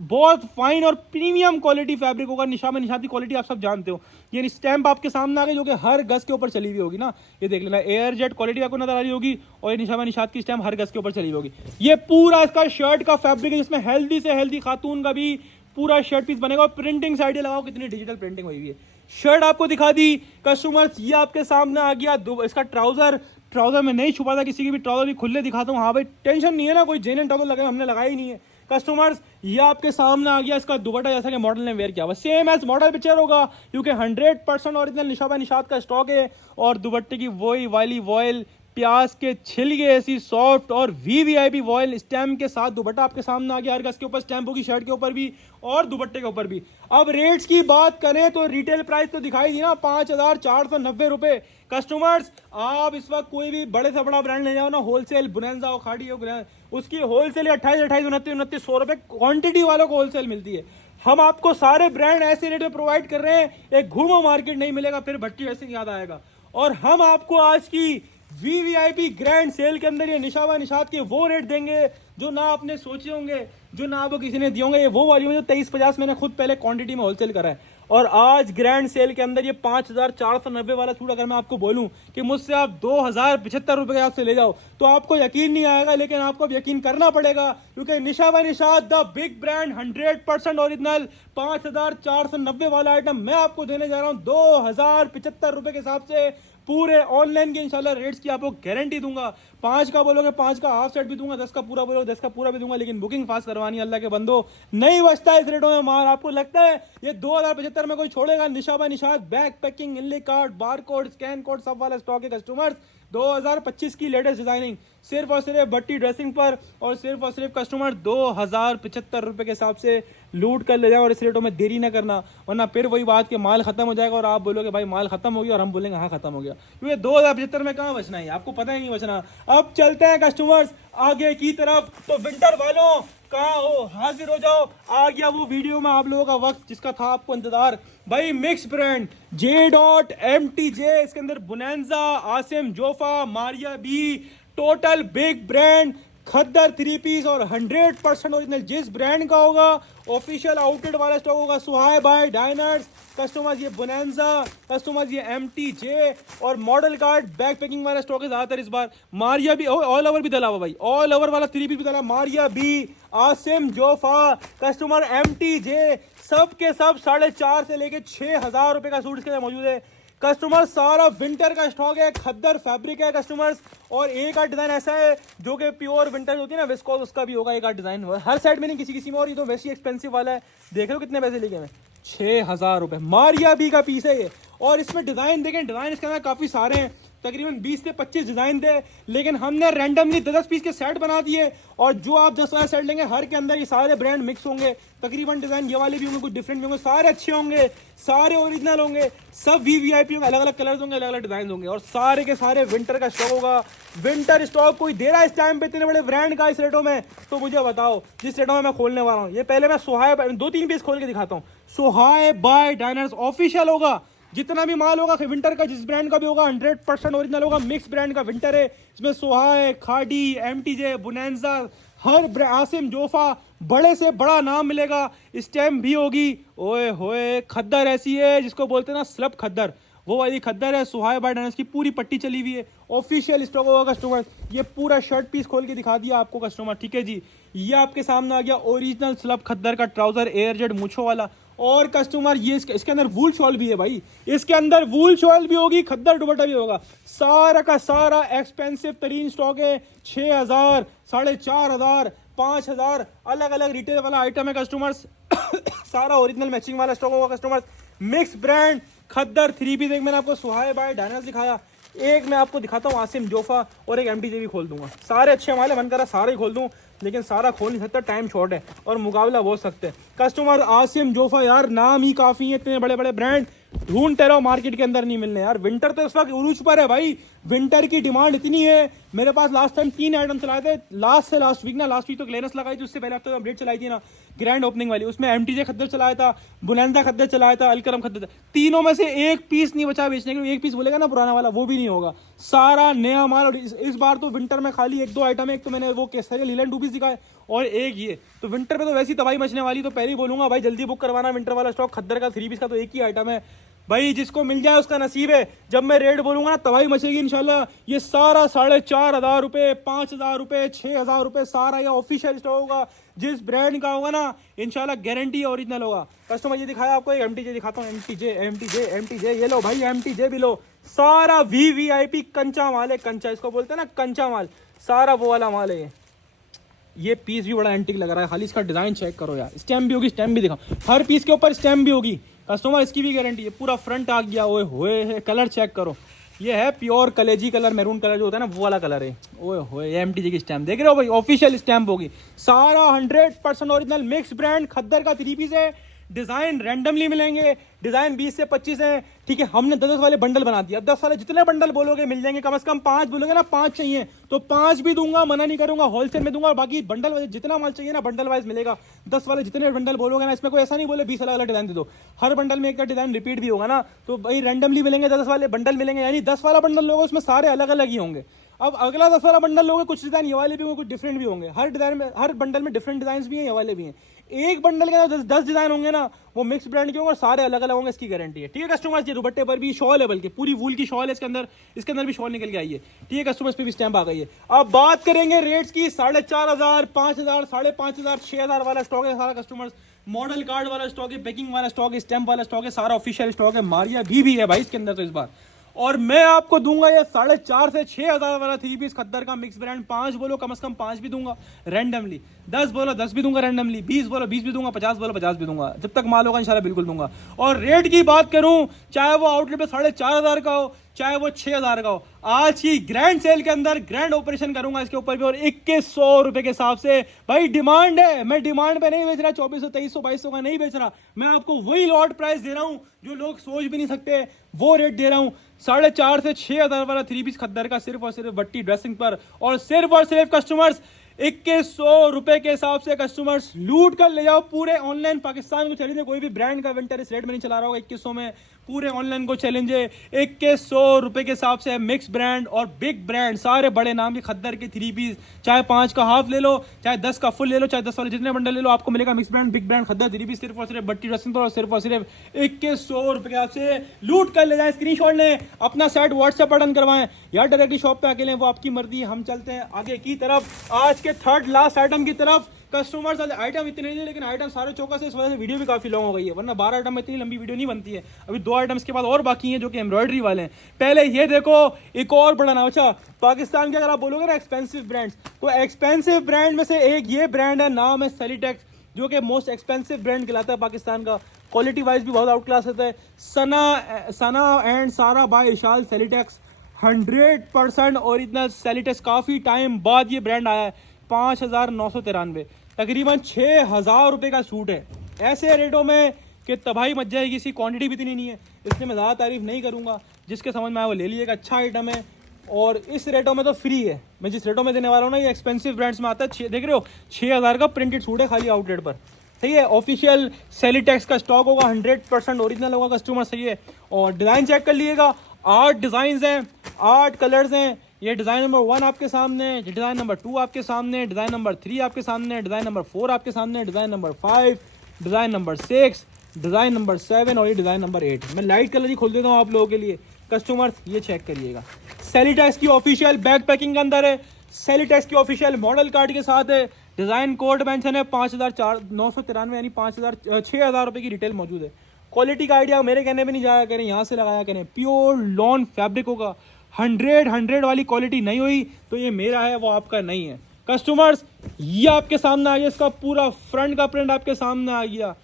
बहुत फाइन और प्रीमियम क्वालिटी फैब्रिक होगा। निशा में निशात की क्वालिटी आप सब जानते हो। ये स्टैंप आपके सामने आ गई जो कि हर गज के ऊपर चली हुई होगी ना, ये देख लेना, एयर जेट क्वालिटी आपको नजर आ रही होगी, और ये निशा में निशात की स्टैंप हर गज के ऊपर चली हुई होगी। ये पूरा इसका शर्ट का फैब्रिक है, जिसमें हेल्दी से हेल्दी खातून का भी पूरा शर्ट पीस बनेगा। प्रिंटिंग साइड लगाओ, कितनी डिजिटल प्रिंटिंग हुई है। शर्ट आपको दिखा दी कस्टमर्स, ये आपके सामने आ गया। इसका ट्राउजर में नहीं छुपा था किसी की भी, ट्राउजर भी खुले दिखाता हूँ। हाँ भाई टेंशन नहीं है ना, कोई जेन्युइन ट्राउजर लगे, हमने लगाया ही नहीं है। कस्टमर्स ये आपके सामने आ गया इसका दुपट्टा, जैसा कि मॉडल ने वेयर किया हुआ, सेम एज मॉडल पिक्चर होगा, क्योंकि 100% ओरिजिनल निशा बाय निशात का स्टॉक है। और दुपट्टे की वही वाली वॉयल प्याज के छिलके ऐसी सॉफ्ट और वीवीआईपी वॉयल स्टैम्प के साथ दुपट्टा आपके सामने आ गया। हर गज के ऊपर स्टैम्प होगी, शर्ट के ऊपर भी और दुपट्टे के ऊपर भी। अब रेट्स की बात करें तो रिटेल प्राइस तो दिखाई दी ना, 5490 रुपए। कस्टमर्स आप इस वक्त कोई भी बड़े से बड़ा ब्रांड ले जाओ ना, होलसेल बुनेंजा हो, खाड़ी हो, उसकी होलसेल 28, 29 रुपए क्वांटिटी वालों को होलसेल मिलती है। हम आपको सारे ब्रांड ऐसे रेट में प्रोवाइड कर रहे हैं, एक घूमो मार्केट नहीं मिलेगा, फिर भट्टी ऐसे याद आएगा। और हम आपको आज की वीवीआईपी ग्रैंड सेल के अंदर ये निशा बाय निशात के वो रेट देंगे जो ना आपने सोचे होंगे, जो ना आपको किसी ने दिए होंगे। ये वो वॉल्यूम है जो 2350 मैंने खुद पहले क्वांटिटी में होलसेल करा है। और आज ग्रैंड सेल के अंदर ये 5490 वाला सूट अगर मैं आपको बोलूं कि मुझसे आप 2075 रुपए के हाथ से ले जाओ तो आपको यकीन नहीं आएगा, लेकिन आपको अब यकीन करना पड़ेगा, क्योंकि Nisha by Nishat the big brand 100% original 5490 वाला आइटम मैं आपको देने जा रहा हूं 2075 रुपए के हिसाब से। पूरे ऑनलाइन के इंशाल्लाह रेट्स की आपको गारंटी दूंगा। 5 का बोलोगे 5 का हाफ सेट भी दूंगा, 10 का पूरा बोलोगे 10 का पूरा भी दूंगा, लेकिन बुकिंग फास्ट करवानी अल्लाह के बंदो, नहीं बचता इस रेटों में मार। आपको लगता है ये 2075 में कोई छोड़ेगा? Nisha by Nishat back packing, inlay card, bar code, scan code सब वाला स्टॉक है कस्टमर्स। 2025 की लेटेस्ट डिजाइनिंग सिर्फ और सिर्फ बट्टी ड्रेसिंग पर, और सिर्फ कस्टमर 2075 रुपए के हिसाब से लूट कर ले जाए। और इस रेटों में देरी ना करना, वरना फिर वही बात कि माल खत्म हो जाएगा और आप बोलोगे भाई माल खत्म हो गया, और हम बोलेंगे हाँ खत्म हो गया, क्योंकि 2075 में कहाँ बचना है, आपको पता ही नहीं बचना। अब चलते हैं कस्टमर्स आगे की तरफ। तो विंटर वालों कहाँ हो, हाजिर हो जाओ। आ गया वो वीडियो में आप लोगों का वक्त जिसका था आपको इंतजार भाई। मिक्स ब्रांड J.MTJ, इसके अंदर Bonanza, Asim Jofa, Maria B, total big brand, khaddar three piece और 100% ओरिजिनल जिस ब्रांड का होगा ऑफिशियल आउटलेट वाला स्टॉक होगा सुहाय बाय डायनर्स। कस्टमर्स ये बुनेंजा, कस्टमर्स ये MTJ और मॉडल कार्ड बैक पैकिंग वाला स्टॉक है ज्यादातर इस बार। मारिया भी ऑल ओवर भी डला हुआ भाई, ऑल ओवर वाला थ्री पीस भी डला। Maria B, Asim Jofa, customer MTJ, सब के सब 4,500 से लेके 6,000 रुपए का सूट इसके अंदर मौजूद है। कस्टमर सारा विंटर का स्टॉक है, खद्दर फैब्रिक है कस्टमर्स। और एक आध डिजाइन ऐसा है जो कि प्योर विंटर होती है ना विस्कोस, उसका भी होगा एक आध डिजाइन, हर साइड में नहीं किसी किसी में। और ये तो वैसे ही एक्सपेंसिव वाला है, देख लो कितने पैसे लेके मैं, 6,000 रुपए। मारिया बी का पीस है ये। और इसमें डिजाइन देखें, डिजाइन इसके अंदर काफी सारे हैं, तकरीबन 20 से 25 डिजाइन थे, लेकिन हमने रैंडमली 10 पीस के सेट बना दिए। और जो आप 10 वाला सेट लेंगे हर के अंदर ये सारे ब्रांड मिक्स होंगे। तकरीबन डिजाइन ये वाले भी होंगे, कुछ डिफरेंट भी होंगे, सारे अच्छे होंगे, सारे ओरिजिनल होंगे, सब VVIP होंगे, अलग अलग कलर्स होंगे, अलग अलग डिजाइन होंगे। और सारे के सारे विंटर का स्टॉक होगा। विंटर स्टॉक कोई दे रहा है इस टाइम पे इतने बड़े ब्रांड का इस रेटों में? तो मुझे बताओ जिस रेटों में मैं खोलने वाला हूँ। ये पहले मैं सुहाय 2-3 पीस खोल के दिखाता हूँ। सुहाय बाय डायनर्स ऑफिशियल होगा, जितना भी माल होगा विंटर का जिस ब्रांड का भी होगा 100% ओरिजिनल होगा। मिक्स ब्रांड का विंटर है, इसमें सुहाय, खाड़ी, MTJ, बुनेंजा, हर आसिम जोफा, बड़े से बड़ा नाम मिलेगा। स्टैम्प भी होगी। ओए होए, खद्दर ऐसी है जिसको बोलते हैं ना स्लब खद्दर, वो वाली खद्दर है। सुहाय बाय डायनर्स की पूरी पट्टी चली हुई है, ऑफिशियल स्टॉक होगा कस्टमर। ये पूरा शर्ट पीस खोल के दिखा दिया आपको कस्टमर, ठीक है जी। ये आपके सामने आ गया ओरिजिनल स्लब खद्दर का ट्राउजर, एयर जेट मूछो वाला। और कस्टमर ये इसके अंदर वूल शॉल भी है भाई, इसके अंदर वूल शॉल भी होगी, खद्दर दुपट्टा भी होगा। सारा का सारा एक्सपेंसिव तरीन स्टॉक है। 6,000, 4,500, 5,000 अलग अलग रिटेल वाला आइटम है कस्टमर्स। सारा ओरिजिनल मैचिंग वाला स्टॉक होगा customers. Mix brand khaddar three piece, एक मैंने आपको सुहाय बाय डायनर्स दिखाया, एक मैं आपको दिखाता हूँ आसिम जोफा, और एक MTJ भी खोल दूंगा। सारे अच्छे माल है, मन करा सारे ही खोल दूं, लेकिन सारा खोल नहीं सकता, टाइम शॉर्ट है और मुकाबला बहुत सख्त है कस्टमर। आसिम जोफा यार नाम ही काफी है, इतने बड़े बड़े ब्रांड ढूंढते रहो, मार्केट के अंदर नहीं मिलने यार। विंटर तो इस वक्त उरूज पर है भाई, विंटर की डिमांड इतनी है। मेरे पास लास्ट टाइम 3 आइटम चलाए थे, लास्ट वीक तो क्लेरनेस लगाई थी, उससे पहले हफ्ते अपडेट चलाई थी ना ग्रैंड ओपनिंग वाली, उसमें MTJ खद्दर चलाया था, बुनेंजा खद्दर चलाया था, अलकरम खद्दर। तीनों में से एक पीस नहीं बचा बेचने के लिए। एक पीस बोलेगा ना पुराना वाला, वो भी नहीं होगा, सारा नया माल। और इस बार तो विंटर में खाली 1-2 आइटम है, एक तो मैंने वो केसर लीलन 2 पीस दिखाए और एक ये। तो विंटर पे तो वैसी तबाही मचने वाली, तो पहले ही बोलूंगा भाई जल्दी बुक करवाना विंटर वाला स्टॉक। खद्दर का 3 पीस का तो एक ही आइटम है भाई, जिसको मिल जाए उसका नसीब है। जब मैं रेट बोलूंगा ना तबाही मचेगी इंशाल्लाह। ये सारा 4,500 रुपए, 5,000 रुपए, 6,000 रुपए, सारा ये ऑफिशियल स्टॉक होगा। जिस ब्रांड का होगा ना इंशाल्लाह गारंटी ओरिजिनल होगा कस्टमर। ये दिखाया आपको, एक MTJ दिखाता हूँ, MTJ ये लो भाई, MTJ भी लो। सारा VVIP कंचा माल है, कंचा इसको बोलते हैं ना, कंचा माल, सारा वो वाला माल है। ये पीस भी बड़ा एंटिक लग रहा है, खाली इसका डिजाइन चेक करो यार। स्टैम्प भी होगी, स्टैम्प भी दिखाओ, हर पीस के ऊपर स्टैम्प भी होगी कस्टमर, इसकी भी गारंटी है। पूरा फ्रंट आ गया, ओए होए, कलर चेक करो, ये है प्योर कलेजी कलर, मैरून कलर जो होता है ना वो वाला कलर है। ओए होए, MTJ की स्टैम्प देख रहे हो भाई, ऑफिशियल स्टैम्प होगी। सारा 100% ओरिजिनल मिक्स ब्रांड खद्दर का 3 पीस है। डिजाइन रैंडमली मिलेंगे, डिजाइन 20 से 25 है, ठीक है। हमने 10 वाले बंडल बना दिया, 10 वाले जितने बंडल बोलोगे मिल जाएंगे। कम से कम 5 बोलोगे ना, 5 चाहिए तो 5 भी दूंगा, मना नहीं करूंगा, होलसेल में दूंगा। और बाकी बंडल वाइज जितना माल चाहिए ना बंडल वाइज मिलेगा। 10 वाले जितने बंडल बोलोगे ना, इसमें कोई ऐसा नहीं बोले 20 अलग डिजाइन दे दो, हर बंडल में एक का डिजाइन रिपीट भी होगा ना, तो भाई रैंडमली मिलेंगे 10 वाले बंडल मिलेंगे। यानी 10 वाला बंडल लोगे उसमें सारे अलग अलग ही होंगे। अब अगला 10 वाला बंडल लोगे, कुछ डिजाइन ये वाले भी होंगे, कुछ डिफरेंट भी होंगे। हर डिजाइन में, हर बंडल में डिफरेंट डिजाइन भी हैं, ये वाले भी हैं। एक बंडल के अंदर 10 डिजाइन होंगे ना, वो मिक्स ब्रांड के होंगे और सारे अलग अलग होंगे, इसकी गारंटी है, ठीक है कस्टमर्स। ये दुपट्टे पर भी शॉल है, बल्कि पूरी वूल की शॉल है इसके अंदर भी शॉल निकल के आई है, ठीक है कस्टमर्स पे भी स्टैम्प आ गई है। अब बात करेंगे रेट्स की, 4,500, 5,000, 5,500, 6,000 वाला स्टॉक है सारा कस्टमर्स। मॉडल कार्ड वाला स्टॉक है, पैकिंग वाला स्टॉक है, स्टैम्प वाला स्टॉक है, सारा ऑफिशियल स्टॉक है। मारिया भी है भाई इसके अंदर तो इस बार। और मैं आपको दूंगा ये 4,500 से 6,000 वाला 3 पीस खद्दर का मिक्स ब्रांड। 5 बोलो कम से कम 5 भी दूंगा रैंडमली, 10 बोलो 10 भी दूंगा रैंडमली, 20 बोलो 20 भी दूंगा, 50 बोलो 50 भी दूंगा, जब तक माल होगा इंशाल्लाह बिल्कुल दूंगा। और रेट की बात करूं, चाहे वो आउटलेट पे 4,500 का हो, चाहे वो 6,000 का हो, आज की ग्रैंड सेल के अंदर ग्रैंड ऑपरेशन करूंगा इसके ऊपर भी। और 2,100 रुपए के हिसाब से भाई डिमांड है, मैं डिमांड पे नहीं बेच रहा, 2,400, 2,300, 2,200 का नहीं बेच रहा, मैं आपको वही लॉट प्राइस दे रहा हूं जो लोग सोच भी नहीं सकते, वो रेट दे रहा हूं। 4,500 से 6,000 वाला 3 पीस खद्दर का सिर्फ और सिर्फ बट्टी ड्रेसिंग पर, और सिर्फ कस्टमर्स 2100 के हिसाब से कस्टमर्स लूट कर ले जाओ। पूरे ऑनलाइन पाकिस्तान को चैलेंज है, कोई भी ब्रांड का विंटर इस रेट में नहीं चला रहा होगा 2100 में। पूरे ऑनलाइन को चैलेंज है। 2100 के हिसाब से मिक्स ब्रांड और बिग ब्रांड सारे बड़े नाम के खद्दर के 3 पीस, चाहे 5 का हाफ ले लो, चाहे 10 का फुल ले लो, चाहे 10 वाले जितने बंडल ले लो, आपको मिलेगा मिक्स ब्रांड बिग ब्रांड खद्दर 3 पीस सिर्फ और सिर्फ बट्टी ड्रेसिंग पर और सिर्फ 2100 के हिसाब से लूट कर ले जाए। स्क्रीनशॉट लें, अपना सेट व्हाट्सएप पर डन करवाएं या डायरेक्टली शॉप पे अकेले, वो आपकी मर्जी है। हम चलते हैं आगे की तरफ, आज के थर्ड लास्ट आइटम की तरफ। कस्टमर्स आइटम इतने नहीं है, लेकिन आइटम सारे चौका से, इस वजह से वीडियो भी काफी लॉन्ग हो गई है, वरना 12 आइटम में इतनी लंबी वीडियो नहीं बनती है। अभी 2 आइटम्स के बाद और बाकी हैं जो कि एम्ब्रॉयडरी वाले हैं। पहले ये देखो, एक और बड़ा नाम। अच्छा, पाकिस्तान के अगर आप बोलोगे ना एक्सपेंसिव ब्रांड्स, तो एक्सपेंसिव ब्रांड में से एक ये ब्रांड है, नाम है सेलिटेक्स, जो कि मोस्ट एक्सपेंसिव ब्रांड कहलाता है पाकिस्तान का। क्वालिटी वाइज भी बहुत आउट क्लास होता है। सना एंड सारा बाय इशाल सेलिटेक्स 100% ओरिजिनल सेलिटेक्स। काफी टाइम बाद ये ब्रांड आया है। 5993, तकरीबन 6000 रुपये का सूट है। ऐसे रेटों में कि तबाही मच जाएगी, इसकी क्वांटिटी भी इतनी नहीं है, इसलिए मैं ज़्यादा तारीफ नहीं करूँगा। जिसके समझ में आए वो ले लीजिएगा, अच्छा आइटम है और इस रेटों में तो फ्री है। मैं जिस रेटों में देने वाला हूँ ना, ये एक्सपेंसिव ब्रांड्स में आता है। देख रहे हो, 6000 का प्रिंटेड सूट है खाली आउटलेट पर। सही है, ऑफिशियल सेलिटेक्स का स्टॉक होगा, 100% ओरिजिनल होगा कस्टमर। सही है, और डिज़ाइन चेक कर लीजिएगा, 8 डिज़ाइन हैं, 8 कलर्स हैं। ये डिज़ाइन नंबर 1 आपके सामने, डिज़ाइन नंबर 2 आपके सामने, डिज़ाइन नंबर 3 आपके सामने, डिज़ाइन नंबर 4 आपके सामने, design number 5, design number 6, design number 7 और ये डिज़ाइन नंबर 8। मैं लाइट कलर ही खोल देता हूँ आप लोगों के लिए। कस्टमर्स ये चेक करिएगा, सेलिटेक्स की ऑफिशियल बैग पैकिंग के अंदर है, सेलिटेक्स की ऑफिशियल मॉडल कार्ड के साथ है। डिज़ाइन कोड मेंशन है 5993, यानी 6000 रुपये की रिटेल मौजूद है। क्वालिटी का आइडिया मेरे कहने में नहीं जाया करें, यहाँ से लगाया करें। प्योर लॉन फैब्रिक होगा, 100 वाली क्वालिटी नहीं हुई तो ये मेरा है, वो आपका नहीं है। कस्टमर्स ये आपके सामने आ गया, इसका पूरा फ्रंट का प्रिंट आपके सामने आ गया।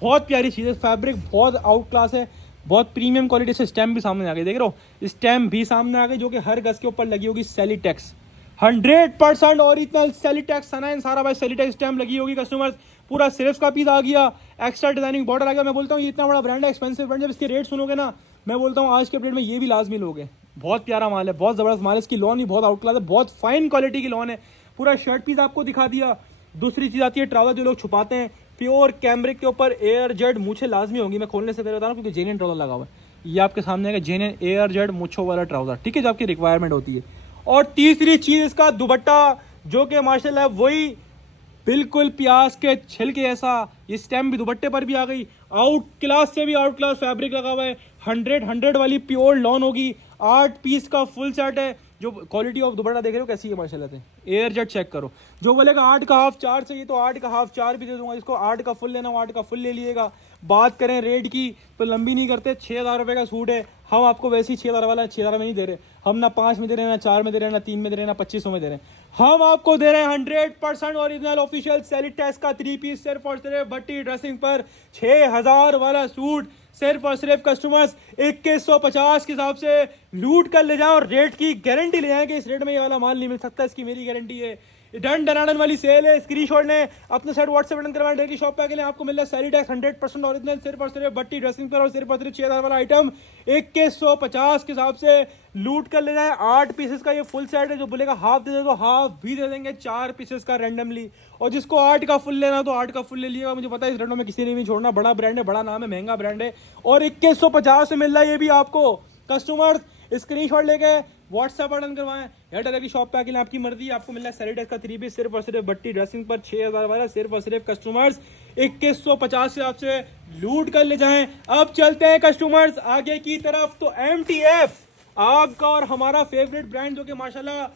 बहुत प्यारी चीज़ है, फैब्रिक बहुत आउट क्लास है, बहुत प्रीमियम क्वालिटी से। स्टैम्प भी सामने आ गई, देख रहे हो, स्टैम्प भी सामने आ गई, जो कि हर गज के ऊपर लगी होगी सेलिटेक्स। 100% ओरिजिनल सेलिटेक्स, सना एंड सारा बाय सेलिटेक्स स्टैम्प लगी होगी। कस्टमर्स पूरा सिर्फ का पीस आ गया, एक्स्ट्रा डिजाइनिंग बॉर्डर आ गया। मैं बोलता हूँ ये इतना बड़ा ब्रांड है, एक्सपेंसिव ब्रांड, जब इसके रेट सुनोगे ना, मैं बोलता हूँ आज के डेट में ये भी लाजमी लोगे। बहुत प्यारा माल है, बहुत ज़बरदस्त माल है। इसकी लॉन भी बहुत आउट क्लास है, बहुत फाइन क्वालिटी की लॉन है। पूरा शर्ट पीस आपको दिखा दिया। दूसरी चीज़ आती है ट्राउजर, जो लोग छुपाते हैं, प्योर कैमरिक के ऊपर एयर जेड मूछे लाजमी होंगी। मैं खोलने से पहले बता रहा हूँ, क्योंकि जेन्युइन ट्राउजर लगा हुआ है। ये आपके सामने आएगा जेन्युइन एयर जेड मूछों वाला ट्राउजर, ठीक है, जो आपकी रिक्वायरमेंट होती है। और तीसरी चीज़ इसका दुपट्टा, जो कि माशाल्लाह वही बिल्कुल प्याज के छिलके ऐसा। ये स्टैम्प भी दुपट्टे पर भी आ गई, आउट क्लास से भी आउट क्लास फैब्रिक लगा हुआ है। 100 वाली प्योर लॉन होगी। 8 पीस का फुल सेट है। जो क्वालिटी ऑफ दुपट्टा देख रहे हो कैसी है माशाल्लाह से, एयर जेट चेक करो। जो बोलेगा 8 का हाफ 4 चाहिए तो 8 का हाफ 4 भी दे दूंगा। इसको 8 का फुल लेना हो 8 का फुल ले लीजिएगा। बात करें रेट की तो लंबी नहीं करते, 6000 रुपये का सूट है। हम आपको वैसे ही 6000 वाला 6000 में नहीं दे रहे, हम ना 5 में दे रहे हैं, ना 4 में दे रहे हैं, ना 3 में दे रहे हैं, ना 2500 में दे रहे हैं। हम आपको दे रहे हैं 100% ओरिजिनल ऑफिशियल सेलिटेक्स का 3 पीस सिर्फ और सिर्फ भट्टी ड्रेसिंग पर 6000 वाला सूट सिर्फ और सिर्फ कस्टमर्स 2150 के हिसाब से लूट कर ले जाओ। और रेट की गारंटी ले जाएं कि इस रेट में ये वाला माल नहीं मिल सकता, इसकी मेरी गारंटी है। डन डनाडन वाली सेल है। स्क्रीनशॉट लें, अपने साइड व्हाट्सएप बटन करवाएं, डेली शॉप पे आके आपको मिल रहा है सेलिटेक्स 100% ओरिजिनल सिर्फ और सिर्फ भट्टी ड्रेसिंग पर और सिर्फ 6000 वाला आइटम 2150 के हिसाब से लूट कर ले जाए। 8 पीसेस का ये फुल सेट है। जो बोलेगा हाफ दे दे तो हाफ भी दे देंगे, 4 पीसेस का रैंडमली। और जिसको 8 का फुल लेना तो 8 का फुल ले लिएगा। मुझे पता है इस रेटों में किसी ने भी छोड़ना, बड़ा ब्रांड है, बड़ा नाम है, महंगा ब्रांड है। और 2150 में मिल रहा है ये भी आपको। कस्टमर्स स्क्रीनशॉट लेके व्हाट्सएप बटन करवाएं या डायरेक्टली शॉप पे आके आपकी मर्जी। आपको मिल रहा है सेलिटेक्स का 3 पीस सिर्फ और सिर्फ भट्टी ड्रेसिंग पर 6000 वाला सिर्फ और सिर्फ कस्टमर्स 2150 से आपसे लूट कर ले जाएं। अब चलते हैं कस्टमर्स आगे की तरफ। तो MTF आपका और हमारा फेवरेट ब्रांड, जो कि माशाल्लाह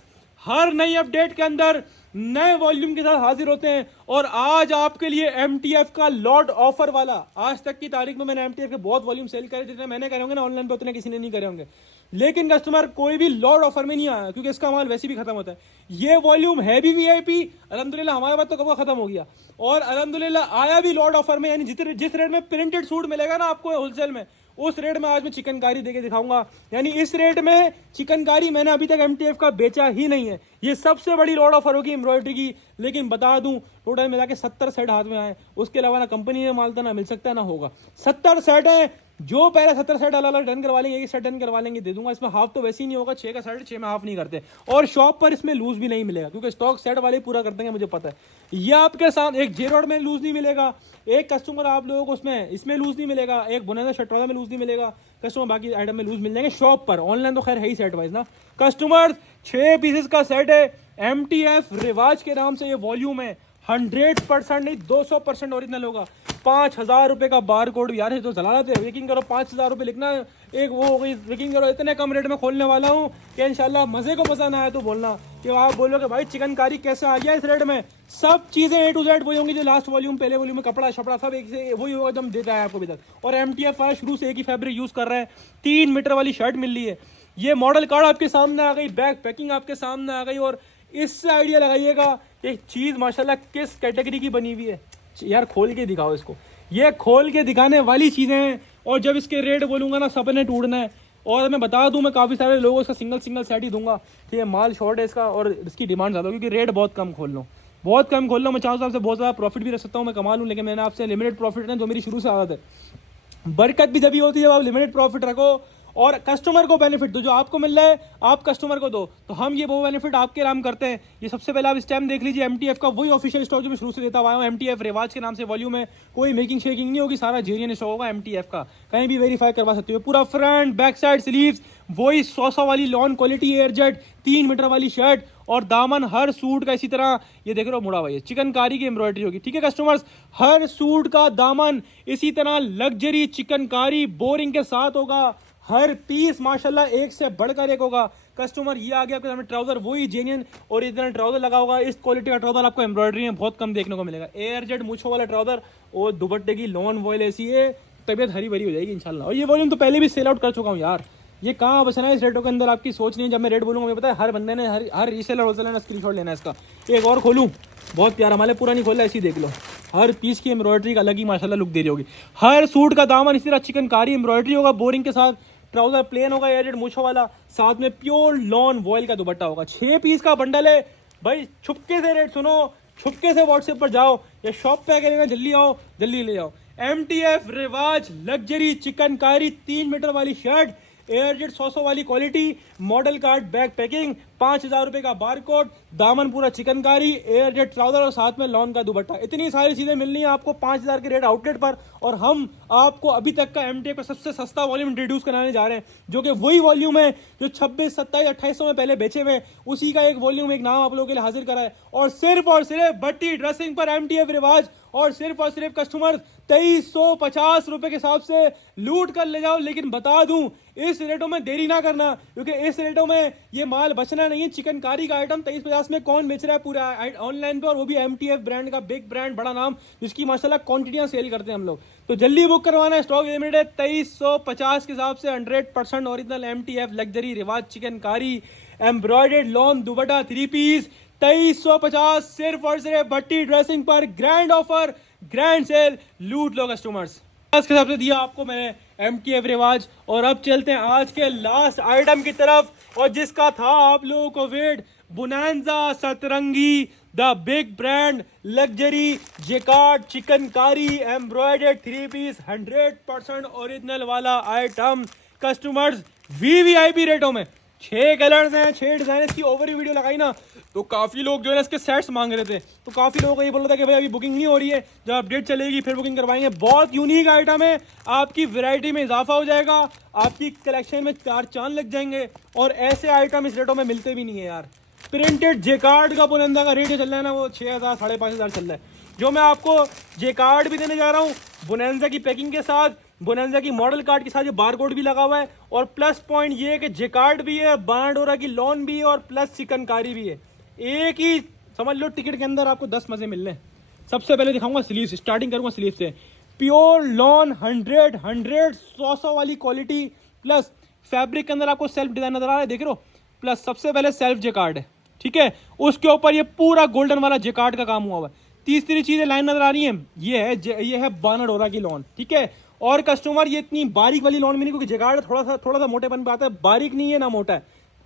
हर नई अपडेट के अंदर नए वॉल्यूम के साथ हाजिर होते हैं। और आज आपके लिए MTF का लॉट ऑफर वाला, आज तक की तारीख में मैंने MTF के बहुत वॉल्यूम सेल करे, जितने मैंने करे होंगे ना ऑनलाइन पे उतने किसी ने नहीं करे होंगे। लेकिन कस्टमर कोई भी लॉट ऑफर में नहीं आया, क्योंकि इसका माल वैसे भी खत्म होता है। ये वॉल्यूम है भी VIP, अल्हम्दुलिल्लाह हमारे पास तो कब का खत्म हो गया। और अल्हम्दुलिल्लाह आया भी लॉट ऑफर में, यानी जिस रेट में प्रिंटेड सूट मिलेगा ना आपको होलसेल में, उस रेट में आज मैं चिकनकारी देके दिखाऊंगा। यानी इस रेट में चिकनकारी मैंने अभी तक MTF का बेचा ही नहीं है। ये सबसे बड़ी लॉट ऑफर होगी एम्ब्रॉयडरी की। लेकिन बता दूं, टोटल मिला के 70 सेट हाथ में आए। उसके अलावा ना कंपनी ने माल था, ना मिल सकता है, ना होगा। 70 सेट है, जो पहले 70 सेट अलग अलग डन करवा लेंगे, एक सेट डन करवा लेंगे, दे दूंगा। इसमें हाफ तो वैसे ही नहीं होगा, 6 का सेट 6 में हाफ नहीं करते। और शॉप पर इसमें लूज भी नहीं मिलेगा क्योंकि स्टॉक सेट वाले पूरा कर देंगे, मुझे पता है। ये आपके साथ एक जेरोड में लूज नहीं मिलेगा, एक कस्टमर आप लोगों को इसमें लूज नहीं मिलेगा, एक बुनेजा शटवाला में लूज नहीं मिलेगा कस्टमर, बाकी आइटम में लूज मिल जाएंगे शॉप पर। ऑनलाइन तो खैर है ही सेट वाइज ना कस्टमर। 6 पीसेस का सेट है, MTF रिवाज के नाम से ये वॉल्यूम है। 100% नहीं 200% ओरिजिनल होगा। 5,000 रुपए का बार कोड यार है तो चला लेते हैं। यकीन करो 5,000 रुपए लिखना एक वो हो गई। यकीन करो इतने कम रेट में खोलने वाला हूँ कि इंशाल्लाह मजे को मजा ना आया तो बोलना कि आप बोलोगे भाई चिकनकारी कैसे आ गया इस रेट में। सब चीजें A to Z वही होंगी जो लास्ट वॉल्यूम पहले वॉल्यूम में कपड़ा शपड़ा सब एक से वही होगा जो हम देता है आपको अभी तक। और MTF वाला शुरू से एक ही फैब्रिक यूज कर रहे हैं। 3 मीटर वाली शर्ट मिल रही है। ये मॉडल कार्ड आपके सामने आ गई, बैक पैकिंग आपके सामने आ गई। और इससे आइडिया लगाइएगा कि चीज माशाल्लाह किस कैटेगरी की बनी हुई है। यार खोल के दिखाओ इसको, ये खोल के दिखाने वाली चीजें हैं। और जब इसके रेट बोलूंगा ना सबने टूटना है। और मैं बता दूं मैं काफी सारे लोगों को सिंगल सेट ही दूंगा कि ये माल शॉर्ट है इसका और इसकी डिमांड ज्यादा क्योंकि रेट बहुत कम खोल लो, बहुत कम खोल लो। मैं चाहूँ आपसे बहुत ज्यादा प्रॉफिट भी रख सकता हूँ, मैं कमा लूँ, लेकिन मैंने आपसे लिमिटेड प्रॉफिट है जो मेरी शुरू से आदत है। बरकत भी जब होती है जब आप लिमिटेड प्रॉफिट रखो और कस्टमर को बेनिफिट दो। जो आपको मिल रहा है आप कस्टमर को दो, तो हम ये वो बेनिफिट आपके नाम करते हैं। ये सबसे पहले आप इस टाइम देख लीजिए MTF का वही ऑफिशियल स्टॉक जो मैं शुरू से देता हुआ हूँ। MTF रिवाज के नाम से वॉल्यूम है, कोई मेकिंग शेकिंग नहीं होगी, सारा जेन्युइन स्टॉक होगा MTF का, कहीं भी वेरीफाई करवा सकते हो। पूरा फ्रंट बैक साइड स्लीव्स वही 100 वाली लॉन क्वालिटी एयरजेट 3 मीटर वाली शर्ट और दामन हर सूट का इसी तरह ये देख रहे हो मुड़ा हुआ है, चिकनकारी की एम्ब्रॉयडरी होगी। ठीक है कस्टमर्स, हर सूट का दामन इसी तरह लग्जरी चिकनकारी बोरिंग के साथ होगा। हर पीस माशाल्लाह एक से बढ़कर एक होगा। कस्टमर ये आ गया आपके सामने ट्राउजर वही जेन्युइन ओरिजिनल ट्राउजर लगा होगा। इस क्वालिटी का ट्राउजर आपको एम्ब्रॉयडरी में बहुत कम देखने को मिलेगा। एयरजेट मूछों वाला ट्राउजर और दुपट्टे की लॉन वॉयल ऐसी है, तबीयत हरी भरी हो जाएगी इंशाल्लाह। और ये वॉल्यूम तो पहले भी सेल आउट कर चुका हूँ यार, ये कहाँ बचना है इस रेटों के अंदर आपकी सोच नहीं है। जब मैं रेट बोलूंगा मुझे पता है हर बंदे ने हर रीसेलर होलसेलर ने स्क्रीनशॉट लेना है इसका। एक और खोलूँ, बहुत प्यारा माल है, पूरा नहीं खोला ऐसी देख लो। हर पीस की एम्ब्रॉयडरी का अलग ही माशाल्लाह लुक दे रही होगी। हर सूट का दामन इसी तरह चिकनकारी एम्ब्रॉयडरी होगा बोरिंग के साथ। ट्राउजर प्लेन होगा एयरजेट मूछों वाला, साथ में प्योर लॉन वॉयल का दुपट्टा होगा। 6 पीस का बंडल है भाई। छुपके से रेट सुनो, छुपके से व्हाट्सएप पर जाओ या शॉप पे आके लेना, जल्दी आओ जल्दी ले जाओ। MTF रिवाज लग्जरी चिकनकारी 3 मीटर वाली शर्ट एयरजेट 100 वाली quality, model card back packing, 5,000 रुपए का बार कोड, दामन पूरा चिकनकारी, एयरजेट ट्राउजर और साथ में लॉन का दुपट्टा। इतनी सारी चीजें मिलनी है आपको 5,000 के रेट आउटलेट पर। और हम आपको अभी तक का MTF का सबसे सस्ता वॉल्यूम इंट्रोड्यूस कराने जा रहे हैं जो कि वही वॉल्यूम है जो 26, 27, 2800 में पहले बेचे हुए। उसी का एक वॉल्यूम एक नाम आप लोगों के लिए हाजिर करा है। और सिर्फ भट्टी ड्रेसिंग पर MTF रिवाज और सिर्फ कस्टमर 2350 रुपए के हिसाब से लूट कर ले जाओ। लेकिन बता दूं इस रेटों में देरी ना करना क्योंकि इस रेटों में ये माल बचना नहीं है। चिकनकारी का आइटम 2350 में कौन बेच रहा है पूरा ऑनलाइन पे, और वो भी MTF ब्रांड का बिग ब्रांड बड़ा नाम जिसकी माशाल्लाह क्वांटिटियां सेल करते हैं हम लोग। तो जल्दी बुक करवाना है, स्टॉक लिमिटेड है। 2350 के हिसाब से 100% ओरिजिनल MTF लग्जरी रिवाज chikankari embroidered lawn dupatta 3 piece 2350 सिर्फ और सिर्फ भट्टी ड्रेसिंग पर। ग्रैंड ऑफर, ग्रैंड सेल, लूट लो कस्टमर्स। के हिसाब से दिया आपको मैंने MTF रिवाज। और अब चलते हैं आज के लास्ट आइटम की तरफ और जिसका था आप लोगों को wait, Bonanza Satrangi the big brand luxury jacquard chikankari embroidered 3 piece 100% original वाला आइटम कस्टमर्स VVIP रेटों में। 6 कलर्स हैं, 6 डिजाइन। की ओवरव्यू वीडियो लगाई ना तो काफी लोग जो है इसके सेट्स मांग रहे थे, तो काफी लोगों को ये बोल रहा था कि भाई अभी बुकिंग नहीं हो रही है, जब अपडेट चलेगी फिर बुकिंग करवाएंगे। बहुत यूनिक आइटम है, आपकी वैरायटी में इजाफा हो जाएगा, आपकी कलेक्शन में 4 चांद लग जाएंगे। और ऐसे आइटम इस रेटों में मिलते भी नहीं है यार। प्रिंटेड जेकार्ड का बोनंदा का रेट चल रहा है ना वो 6,000 5,500 चल रहा है। जो मैं आपको जेकार्ड भी देने जा रहा हूँ बोनंजा की पैकिंग के साथ, बोनंजा की मॉडल कार्ड के साथ, ये बारकोड भी लगा हुआ है। और प्लस पॉइंट ये है कि जेकार्ड भी है, बारडोरा की लॉन भी है और प्लस चिकनकारी भी है। एक ही समझ लो टिकट के अंदर आपको 10 मजे मिल रहे हैं। सबसे पहले दिखाऊंगा स्लीव्स, स्टार्टिंग करूंगा स्लीव से। प्योर लॉन 100 वाली क्वालिटी प्लस फैब्रिक के अंदर आपको सेल्फ डिजाइन नजर आ रहा है, देख रहे हो। प्लस सबसे पहले सेल्फ जेकार्ड है, ठीक है, उसके ऊपर ये पूरा गोल्डन वाला जेकार्ड का काम हुआ हुआ है। तीसरी चीजें लाइन नजर आ रही है, ये है बानाडोरा की लॉन, ठीक है। और कस्टमर ये इतनी बारीक वाली लॉन में नहीं, क्योंकि जेकार्ड थोड़ा सा मोटेपन पे आता है, बारीक नहीं है ना मोटा है,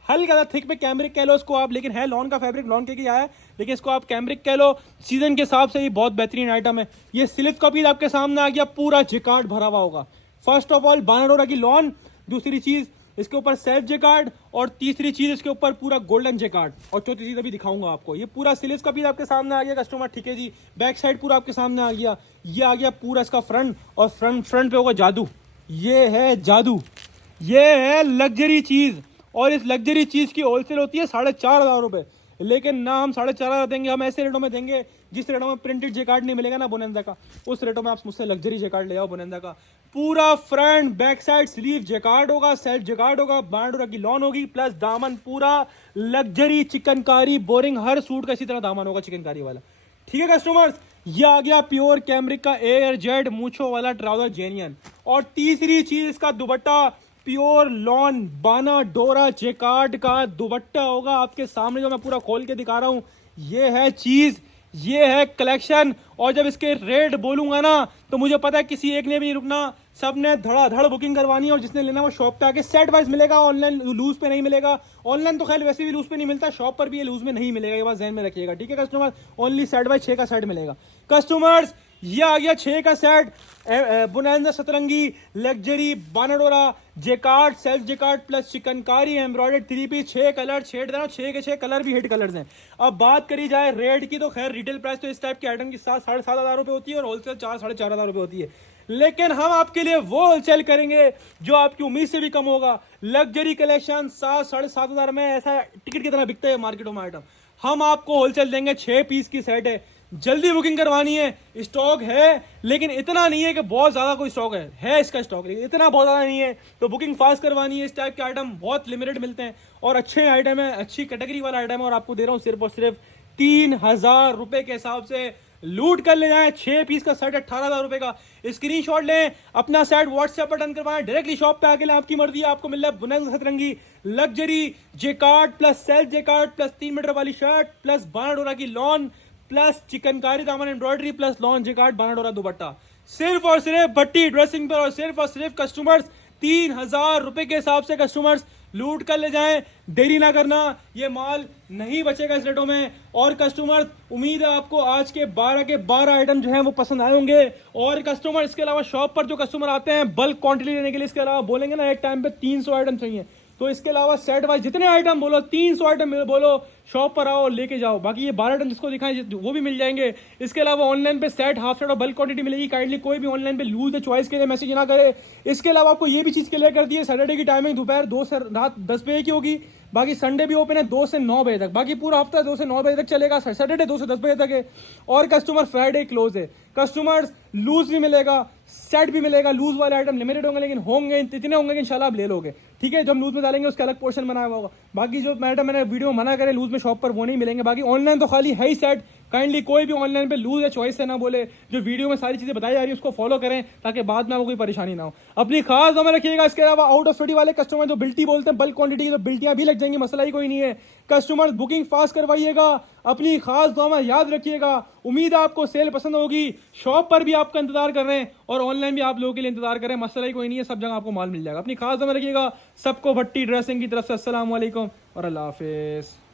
हल्का सा थिक पे कैमरिक कह लो इसको आप, लेकिन है लॉन का फैब्रिक, लॉन के आया है, लेकिन इसको आप कैमरिक कह लो। सीजन के हिसाब से ये बहुत बेहतरीन आइटम है। ये स्लिप का पीस आपके सामने आ गया, पूरा जेकार्ड भरा हुआ होगा, फर्स्ट ऑफ ऑल बानाडोरा की लॉन, दूसरी चीज इसके ऊपर सेल्फ जेकार्ड, और तीसरी चीज इसके ऊपर पूरा गोल्डन जेकार्ड, और चौथी चीज अभी दिखाऊंगा आपको। ये पूरा स्लीव्स का पीस आपके सामने आ गया कस्टमर, ठीक है जी। बैक साइड पूरा आपके सामने आ गया, ये आ गया पूरा इसका फ्रंट, और फ्रंट पे होगा जादू। ये है जादू, ये है लग्जरी चीज, और इस लग्जरी चीज की होलसेल होती है 4,500 रुपए, लेकिन ना हम 4,500 देंगे, हम ऐसे रेटों में देंगे जिस रेटों में प्रिंटेड जेकार्ड नहीं मिलेगा ना बोनेंजा का, उस रेटों में आप मुझसे लग्जरी जेकार्ड ले आओ बोनेंजा का। पूरा front back side sleeve jacquard होगा, सेल्फ जेकार्ड होगा, बांडोरा की लॉन होगी, प्लस दामन पूरा लग्जरी चिकनकारी बोरिंग, हर सूट का इसी तरह दामन होगा चिकनकारी वाला, ठीक है कस्टमर्स। ये आ गया प्योर कैमरिक का एयर जेड मूछो वाला ट्राउजर जेनियन, और तीसरी चीज इसका दुपट्टा प्योर लॉन बाना डोरा जेकार्ड का दुपट्टा होगा आपके सामने, जो मैं पूरा खोल के दिखा रहा हूं। ये है चीज, ये है कलेक्शन, और जब इसके रेट बोलूंगा ना तो मुझे पता है किसी एक ने भी नहीं रुकना, सबने धड़ाधड़ बुकिंग करवानी है, और जिसने लेना वो शॉप पे आके सेट वाइज मिलेगा, ऑनलाइन लूज पे नहीं मिलेगा। ऑनलाइन तो खैर वैसे भी लूज पे नहीं मिलता, शॉप पर भी ये लूज में नहीं मिलेगा, ये बात ध्यान में रखिएगा, ठीक है कस्टमर। ओनली सेट बाय 6 का सेट मिलेगा कस्टमर्स। ये आ गया 6 का सेट, बोनेंजा सतरंगी लग्जरी बानाडोरा jacquard self jacquard plus chikankari embroidered 3 piece, 6 colour, 6 के 6 कलर भी हिट कलर्स हैं। अब बात करी जाए रेट की, तो खैर रिटेल प्राइस तो इस टाइप के आइटम की 7,500 रुपए होती है, और होलसेल 4,500 रुपए होती है, लेकिन हम आपके लिए वो होलसेल करेंगे जो आपकी उम्मीद से भी कम होगा। लग्जरी कलेक्शन 7,500 में ऐसा टिकट की तरह बिकता है मार्केटों में आइटम, हम आपको होलसेल देंगे। 6 पीस की सेट है, जल्दी बुकिंग करवानी है, स्टॉक है लेकिन इतना नहीं है कि बहुत ज्यादा कोई स्टॉक है इसका स्टॉक, लेकिन इतना बहुत ज्यादा नहीं है, तो बुकिंग फास्ट करवानी है। इस टाइप के आइटम बहुत लिमिटेड मिलते हैं, और अच्छे आइटम है, अच्छी कैटेगरी वाला आइटम है, और आपको दे रहा हूँ सिर्फ और सिर्फ 3,000 रुपए के हिसाब से। लूट कर ले जाएं, 6 पीस का सेट 18,000 रुपए का, स्क्रीनशॉट लें, अपना सेट व्हाट्सएप पर डन करवाएं, डायरेक्टली शॉप पे आके लें, आपकी मर्जी है। आपको मिल रहा है Bonanza Satrangi luxury jacquard plus self jacquard plus 3 metre वाली शर्ट प्लस बानाडोरा की लॉन प्लस चिकनकारी दामन एम्ब्रॉयडरी प्लस लॉन जेकार्ड बानाडोरा दुपट्टा, सिर्फ और सिर्फ भट्टी ड्रेसिंग पर, और सिर्फ कस्टमर्स 3,000 रुपए के हिसाब से कस्टमर्स लूट कर ले जाएं। देरी ना करना, ये माल नहीं बचेगा इस रेटों में। और कस्टमर उम्मीद है आपको आज के 12 आइटम जो हैं वो पसंद आए होंगे। और कस्टमर इसके अलावा शॉप पर जो कस्टमर आते हैं बल्क क्वांटिटी लेने के लिए, इसके अलावा बोलेंगे ना एक टाइम पे 300 आइटम चाहिए, तो इसके अलावा सेट वाइज जितने आइटम बोलो, 300 आइटम बोलो, शॉप पर आओ लेके जाओ। बाकी ये 12 आइटम जिसको दिखाएं वो भी मिल जाएंगे। इसके अलावा ऑनलाइन पे सेट, हाफ सेट और बल्क क्वांटिटी मिलेगी। काइंडली कोई भी ऑनलाइन पे लूज द चॉइस के लिए मैसेज ना करे। इसके अलावा आपको ये भी चीज क्लियर कर दी है, सैटरडे की टाइमिंग दोपहर 2 से रात 10 बजे की होगी। बाकी संडे भी ओपन है 2 से 9 बजे तक। बाकी पूरा हफ्ता 2 से 9 बजे तक चलेगा। सैटरडे 2 से 10 बजे तक है। और कस्टमर फ्राइडे क्लोज है। कस्टमर्स लूज भी मिलेगा, सेट भी मिलेगा। लूज वाले आइटम लिमिटेड होंगे, लेकिन होंगे इतने होंगे कि इंशाल्लाह आप ले लोगे। ठीक है, जो हम लूज में डालेंगे उसका अलग पोर्शन बनाया हुआ होगा। बाकी जो मैंने वीडियो मना करे लूज में शॉप पर, वो नहीं मिलेंगे। बाकी ऑनलाइन तो खाली है ही सेट। काइंडली कोई भी ऑनलाइन पे लूज है चॉइस से ना बोले। जो वीडियो में सारी चीजें बताई जा रही है उसको फॉलो करें, ताकि बाद में आपको कोई परेशानी ना हो। अपनी खास नंबर रखिएगा। इसके अलावा आउट ऑफ सिटी वाले कस्टमर जो बिल्टी बोलते हैं, बल्क क्वांटिटी की, तो बिल्टियां भी लग जाएंगी, मसला ही कोई नहीं है। कस्टमर बुकिंग फास्ट करवाइएगा। अपनी खास दुआ याद रखिएगा। उम्मीद है आपको सेल पसंद होगी। शॉप पर भी आपका इंतजार कर रहे हैं और ऑनलाइन भी आप लोगों के लिए इंतजार कर रहे हैं, मसला ही कोई नहीं है, सब जगह आपको माल मिल जाएगा। अपनी खास नंबर रखिएगा। सबको भट्टी ड्रेसिंग की तरफ से अस्सलाम वालेकुम और अल्लाह हाफिज़।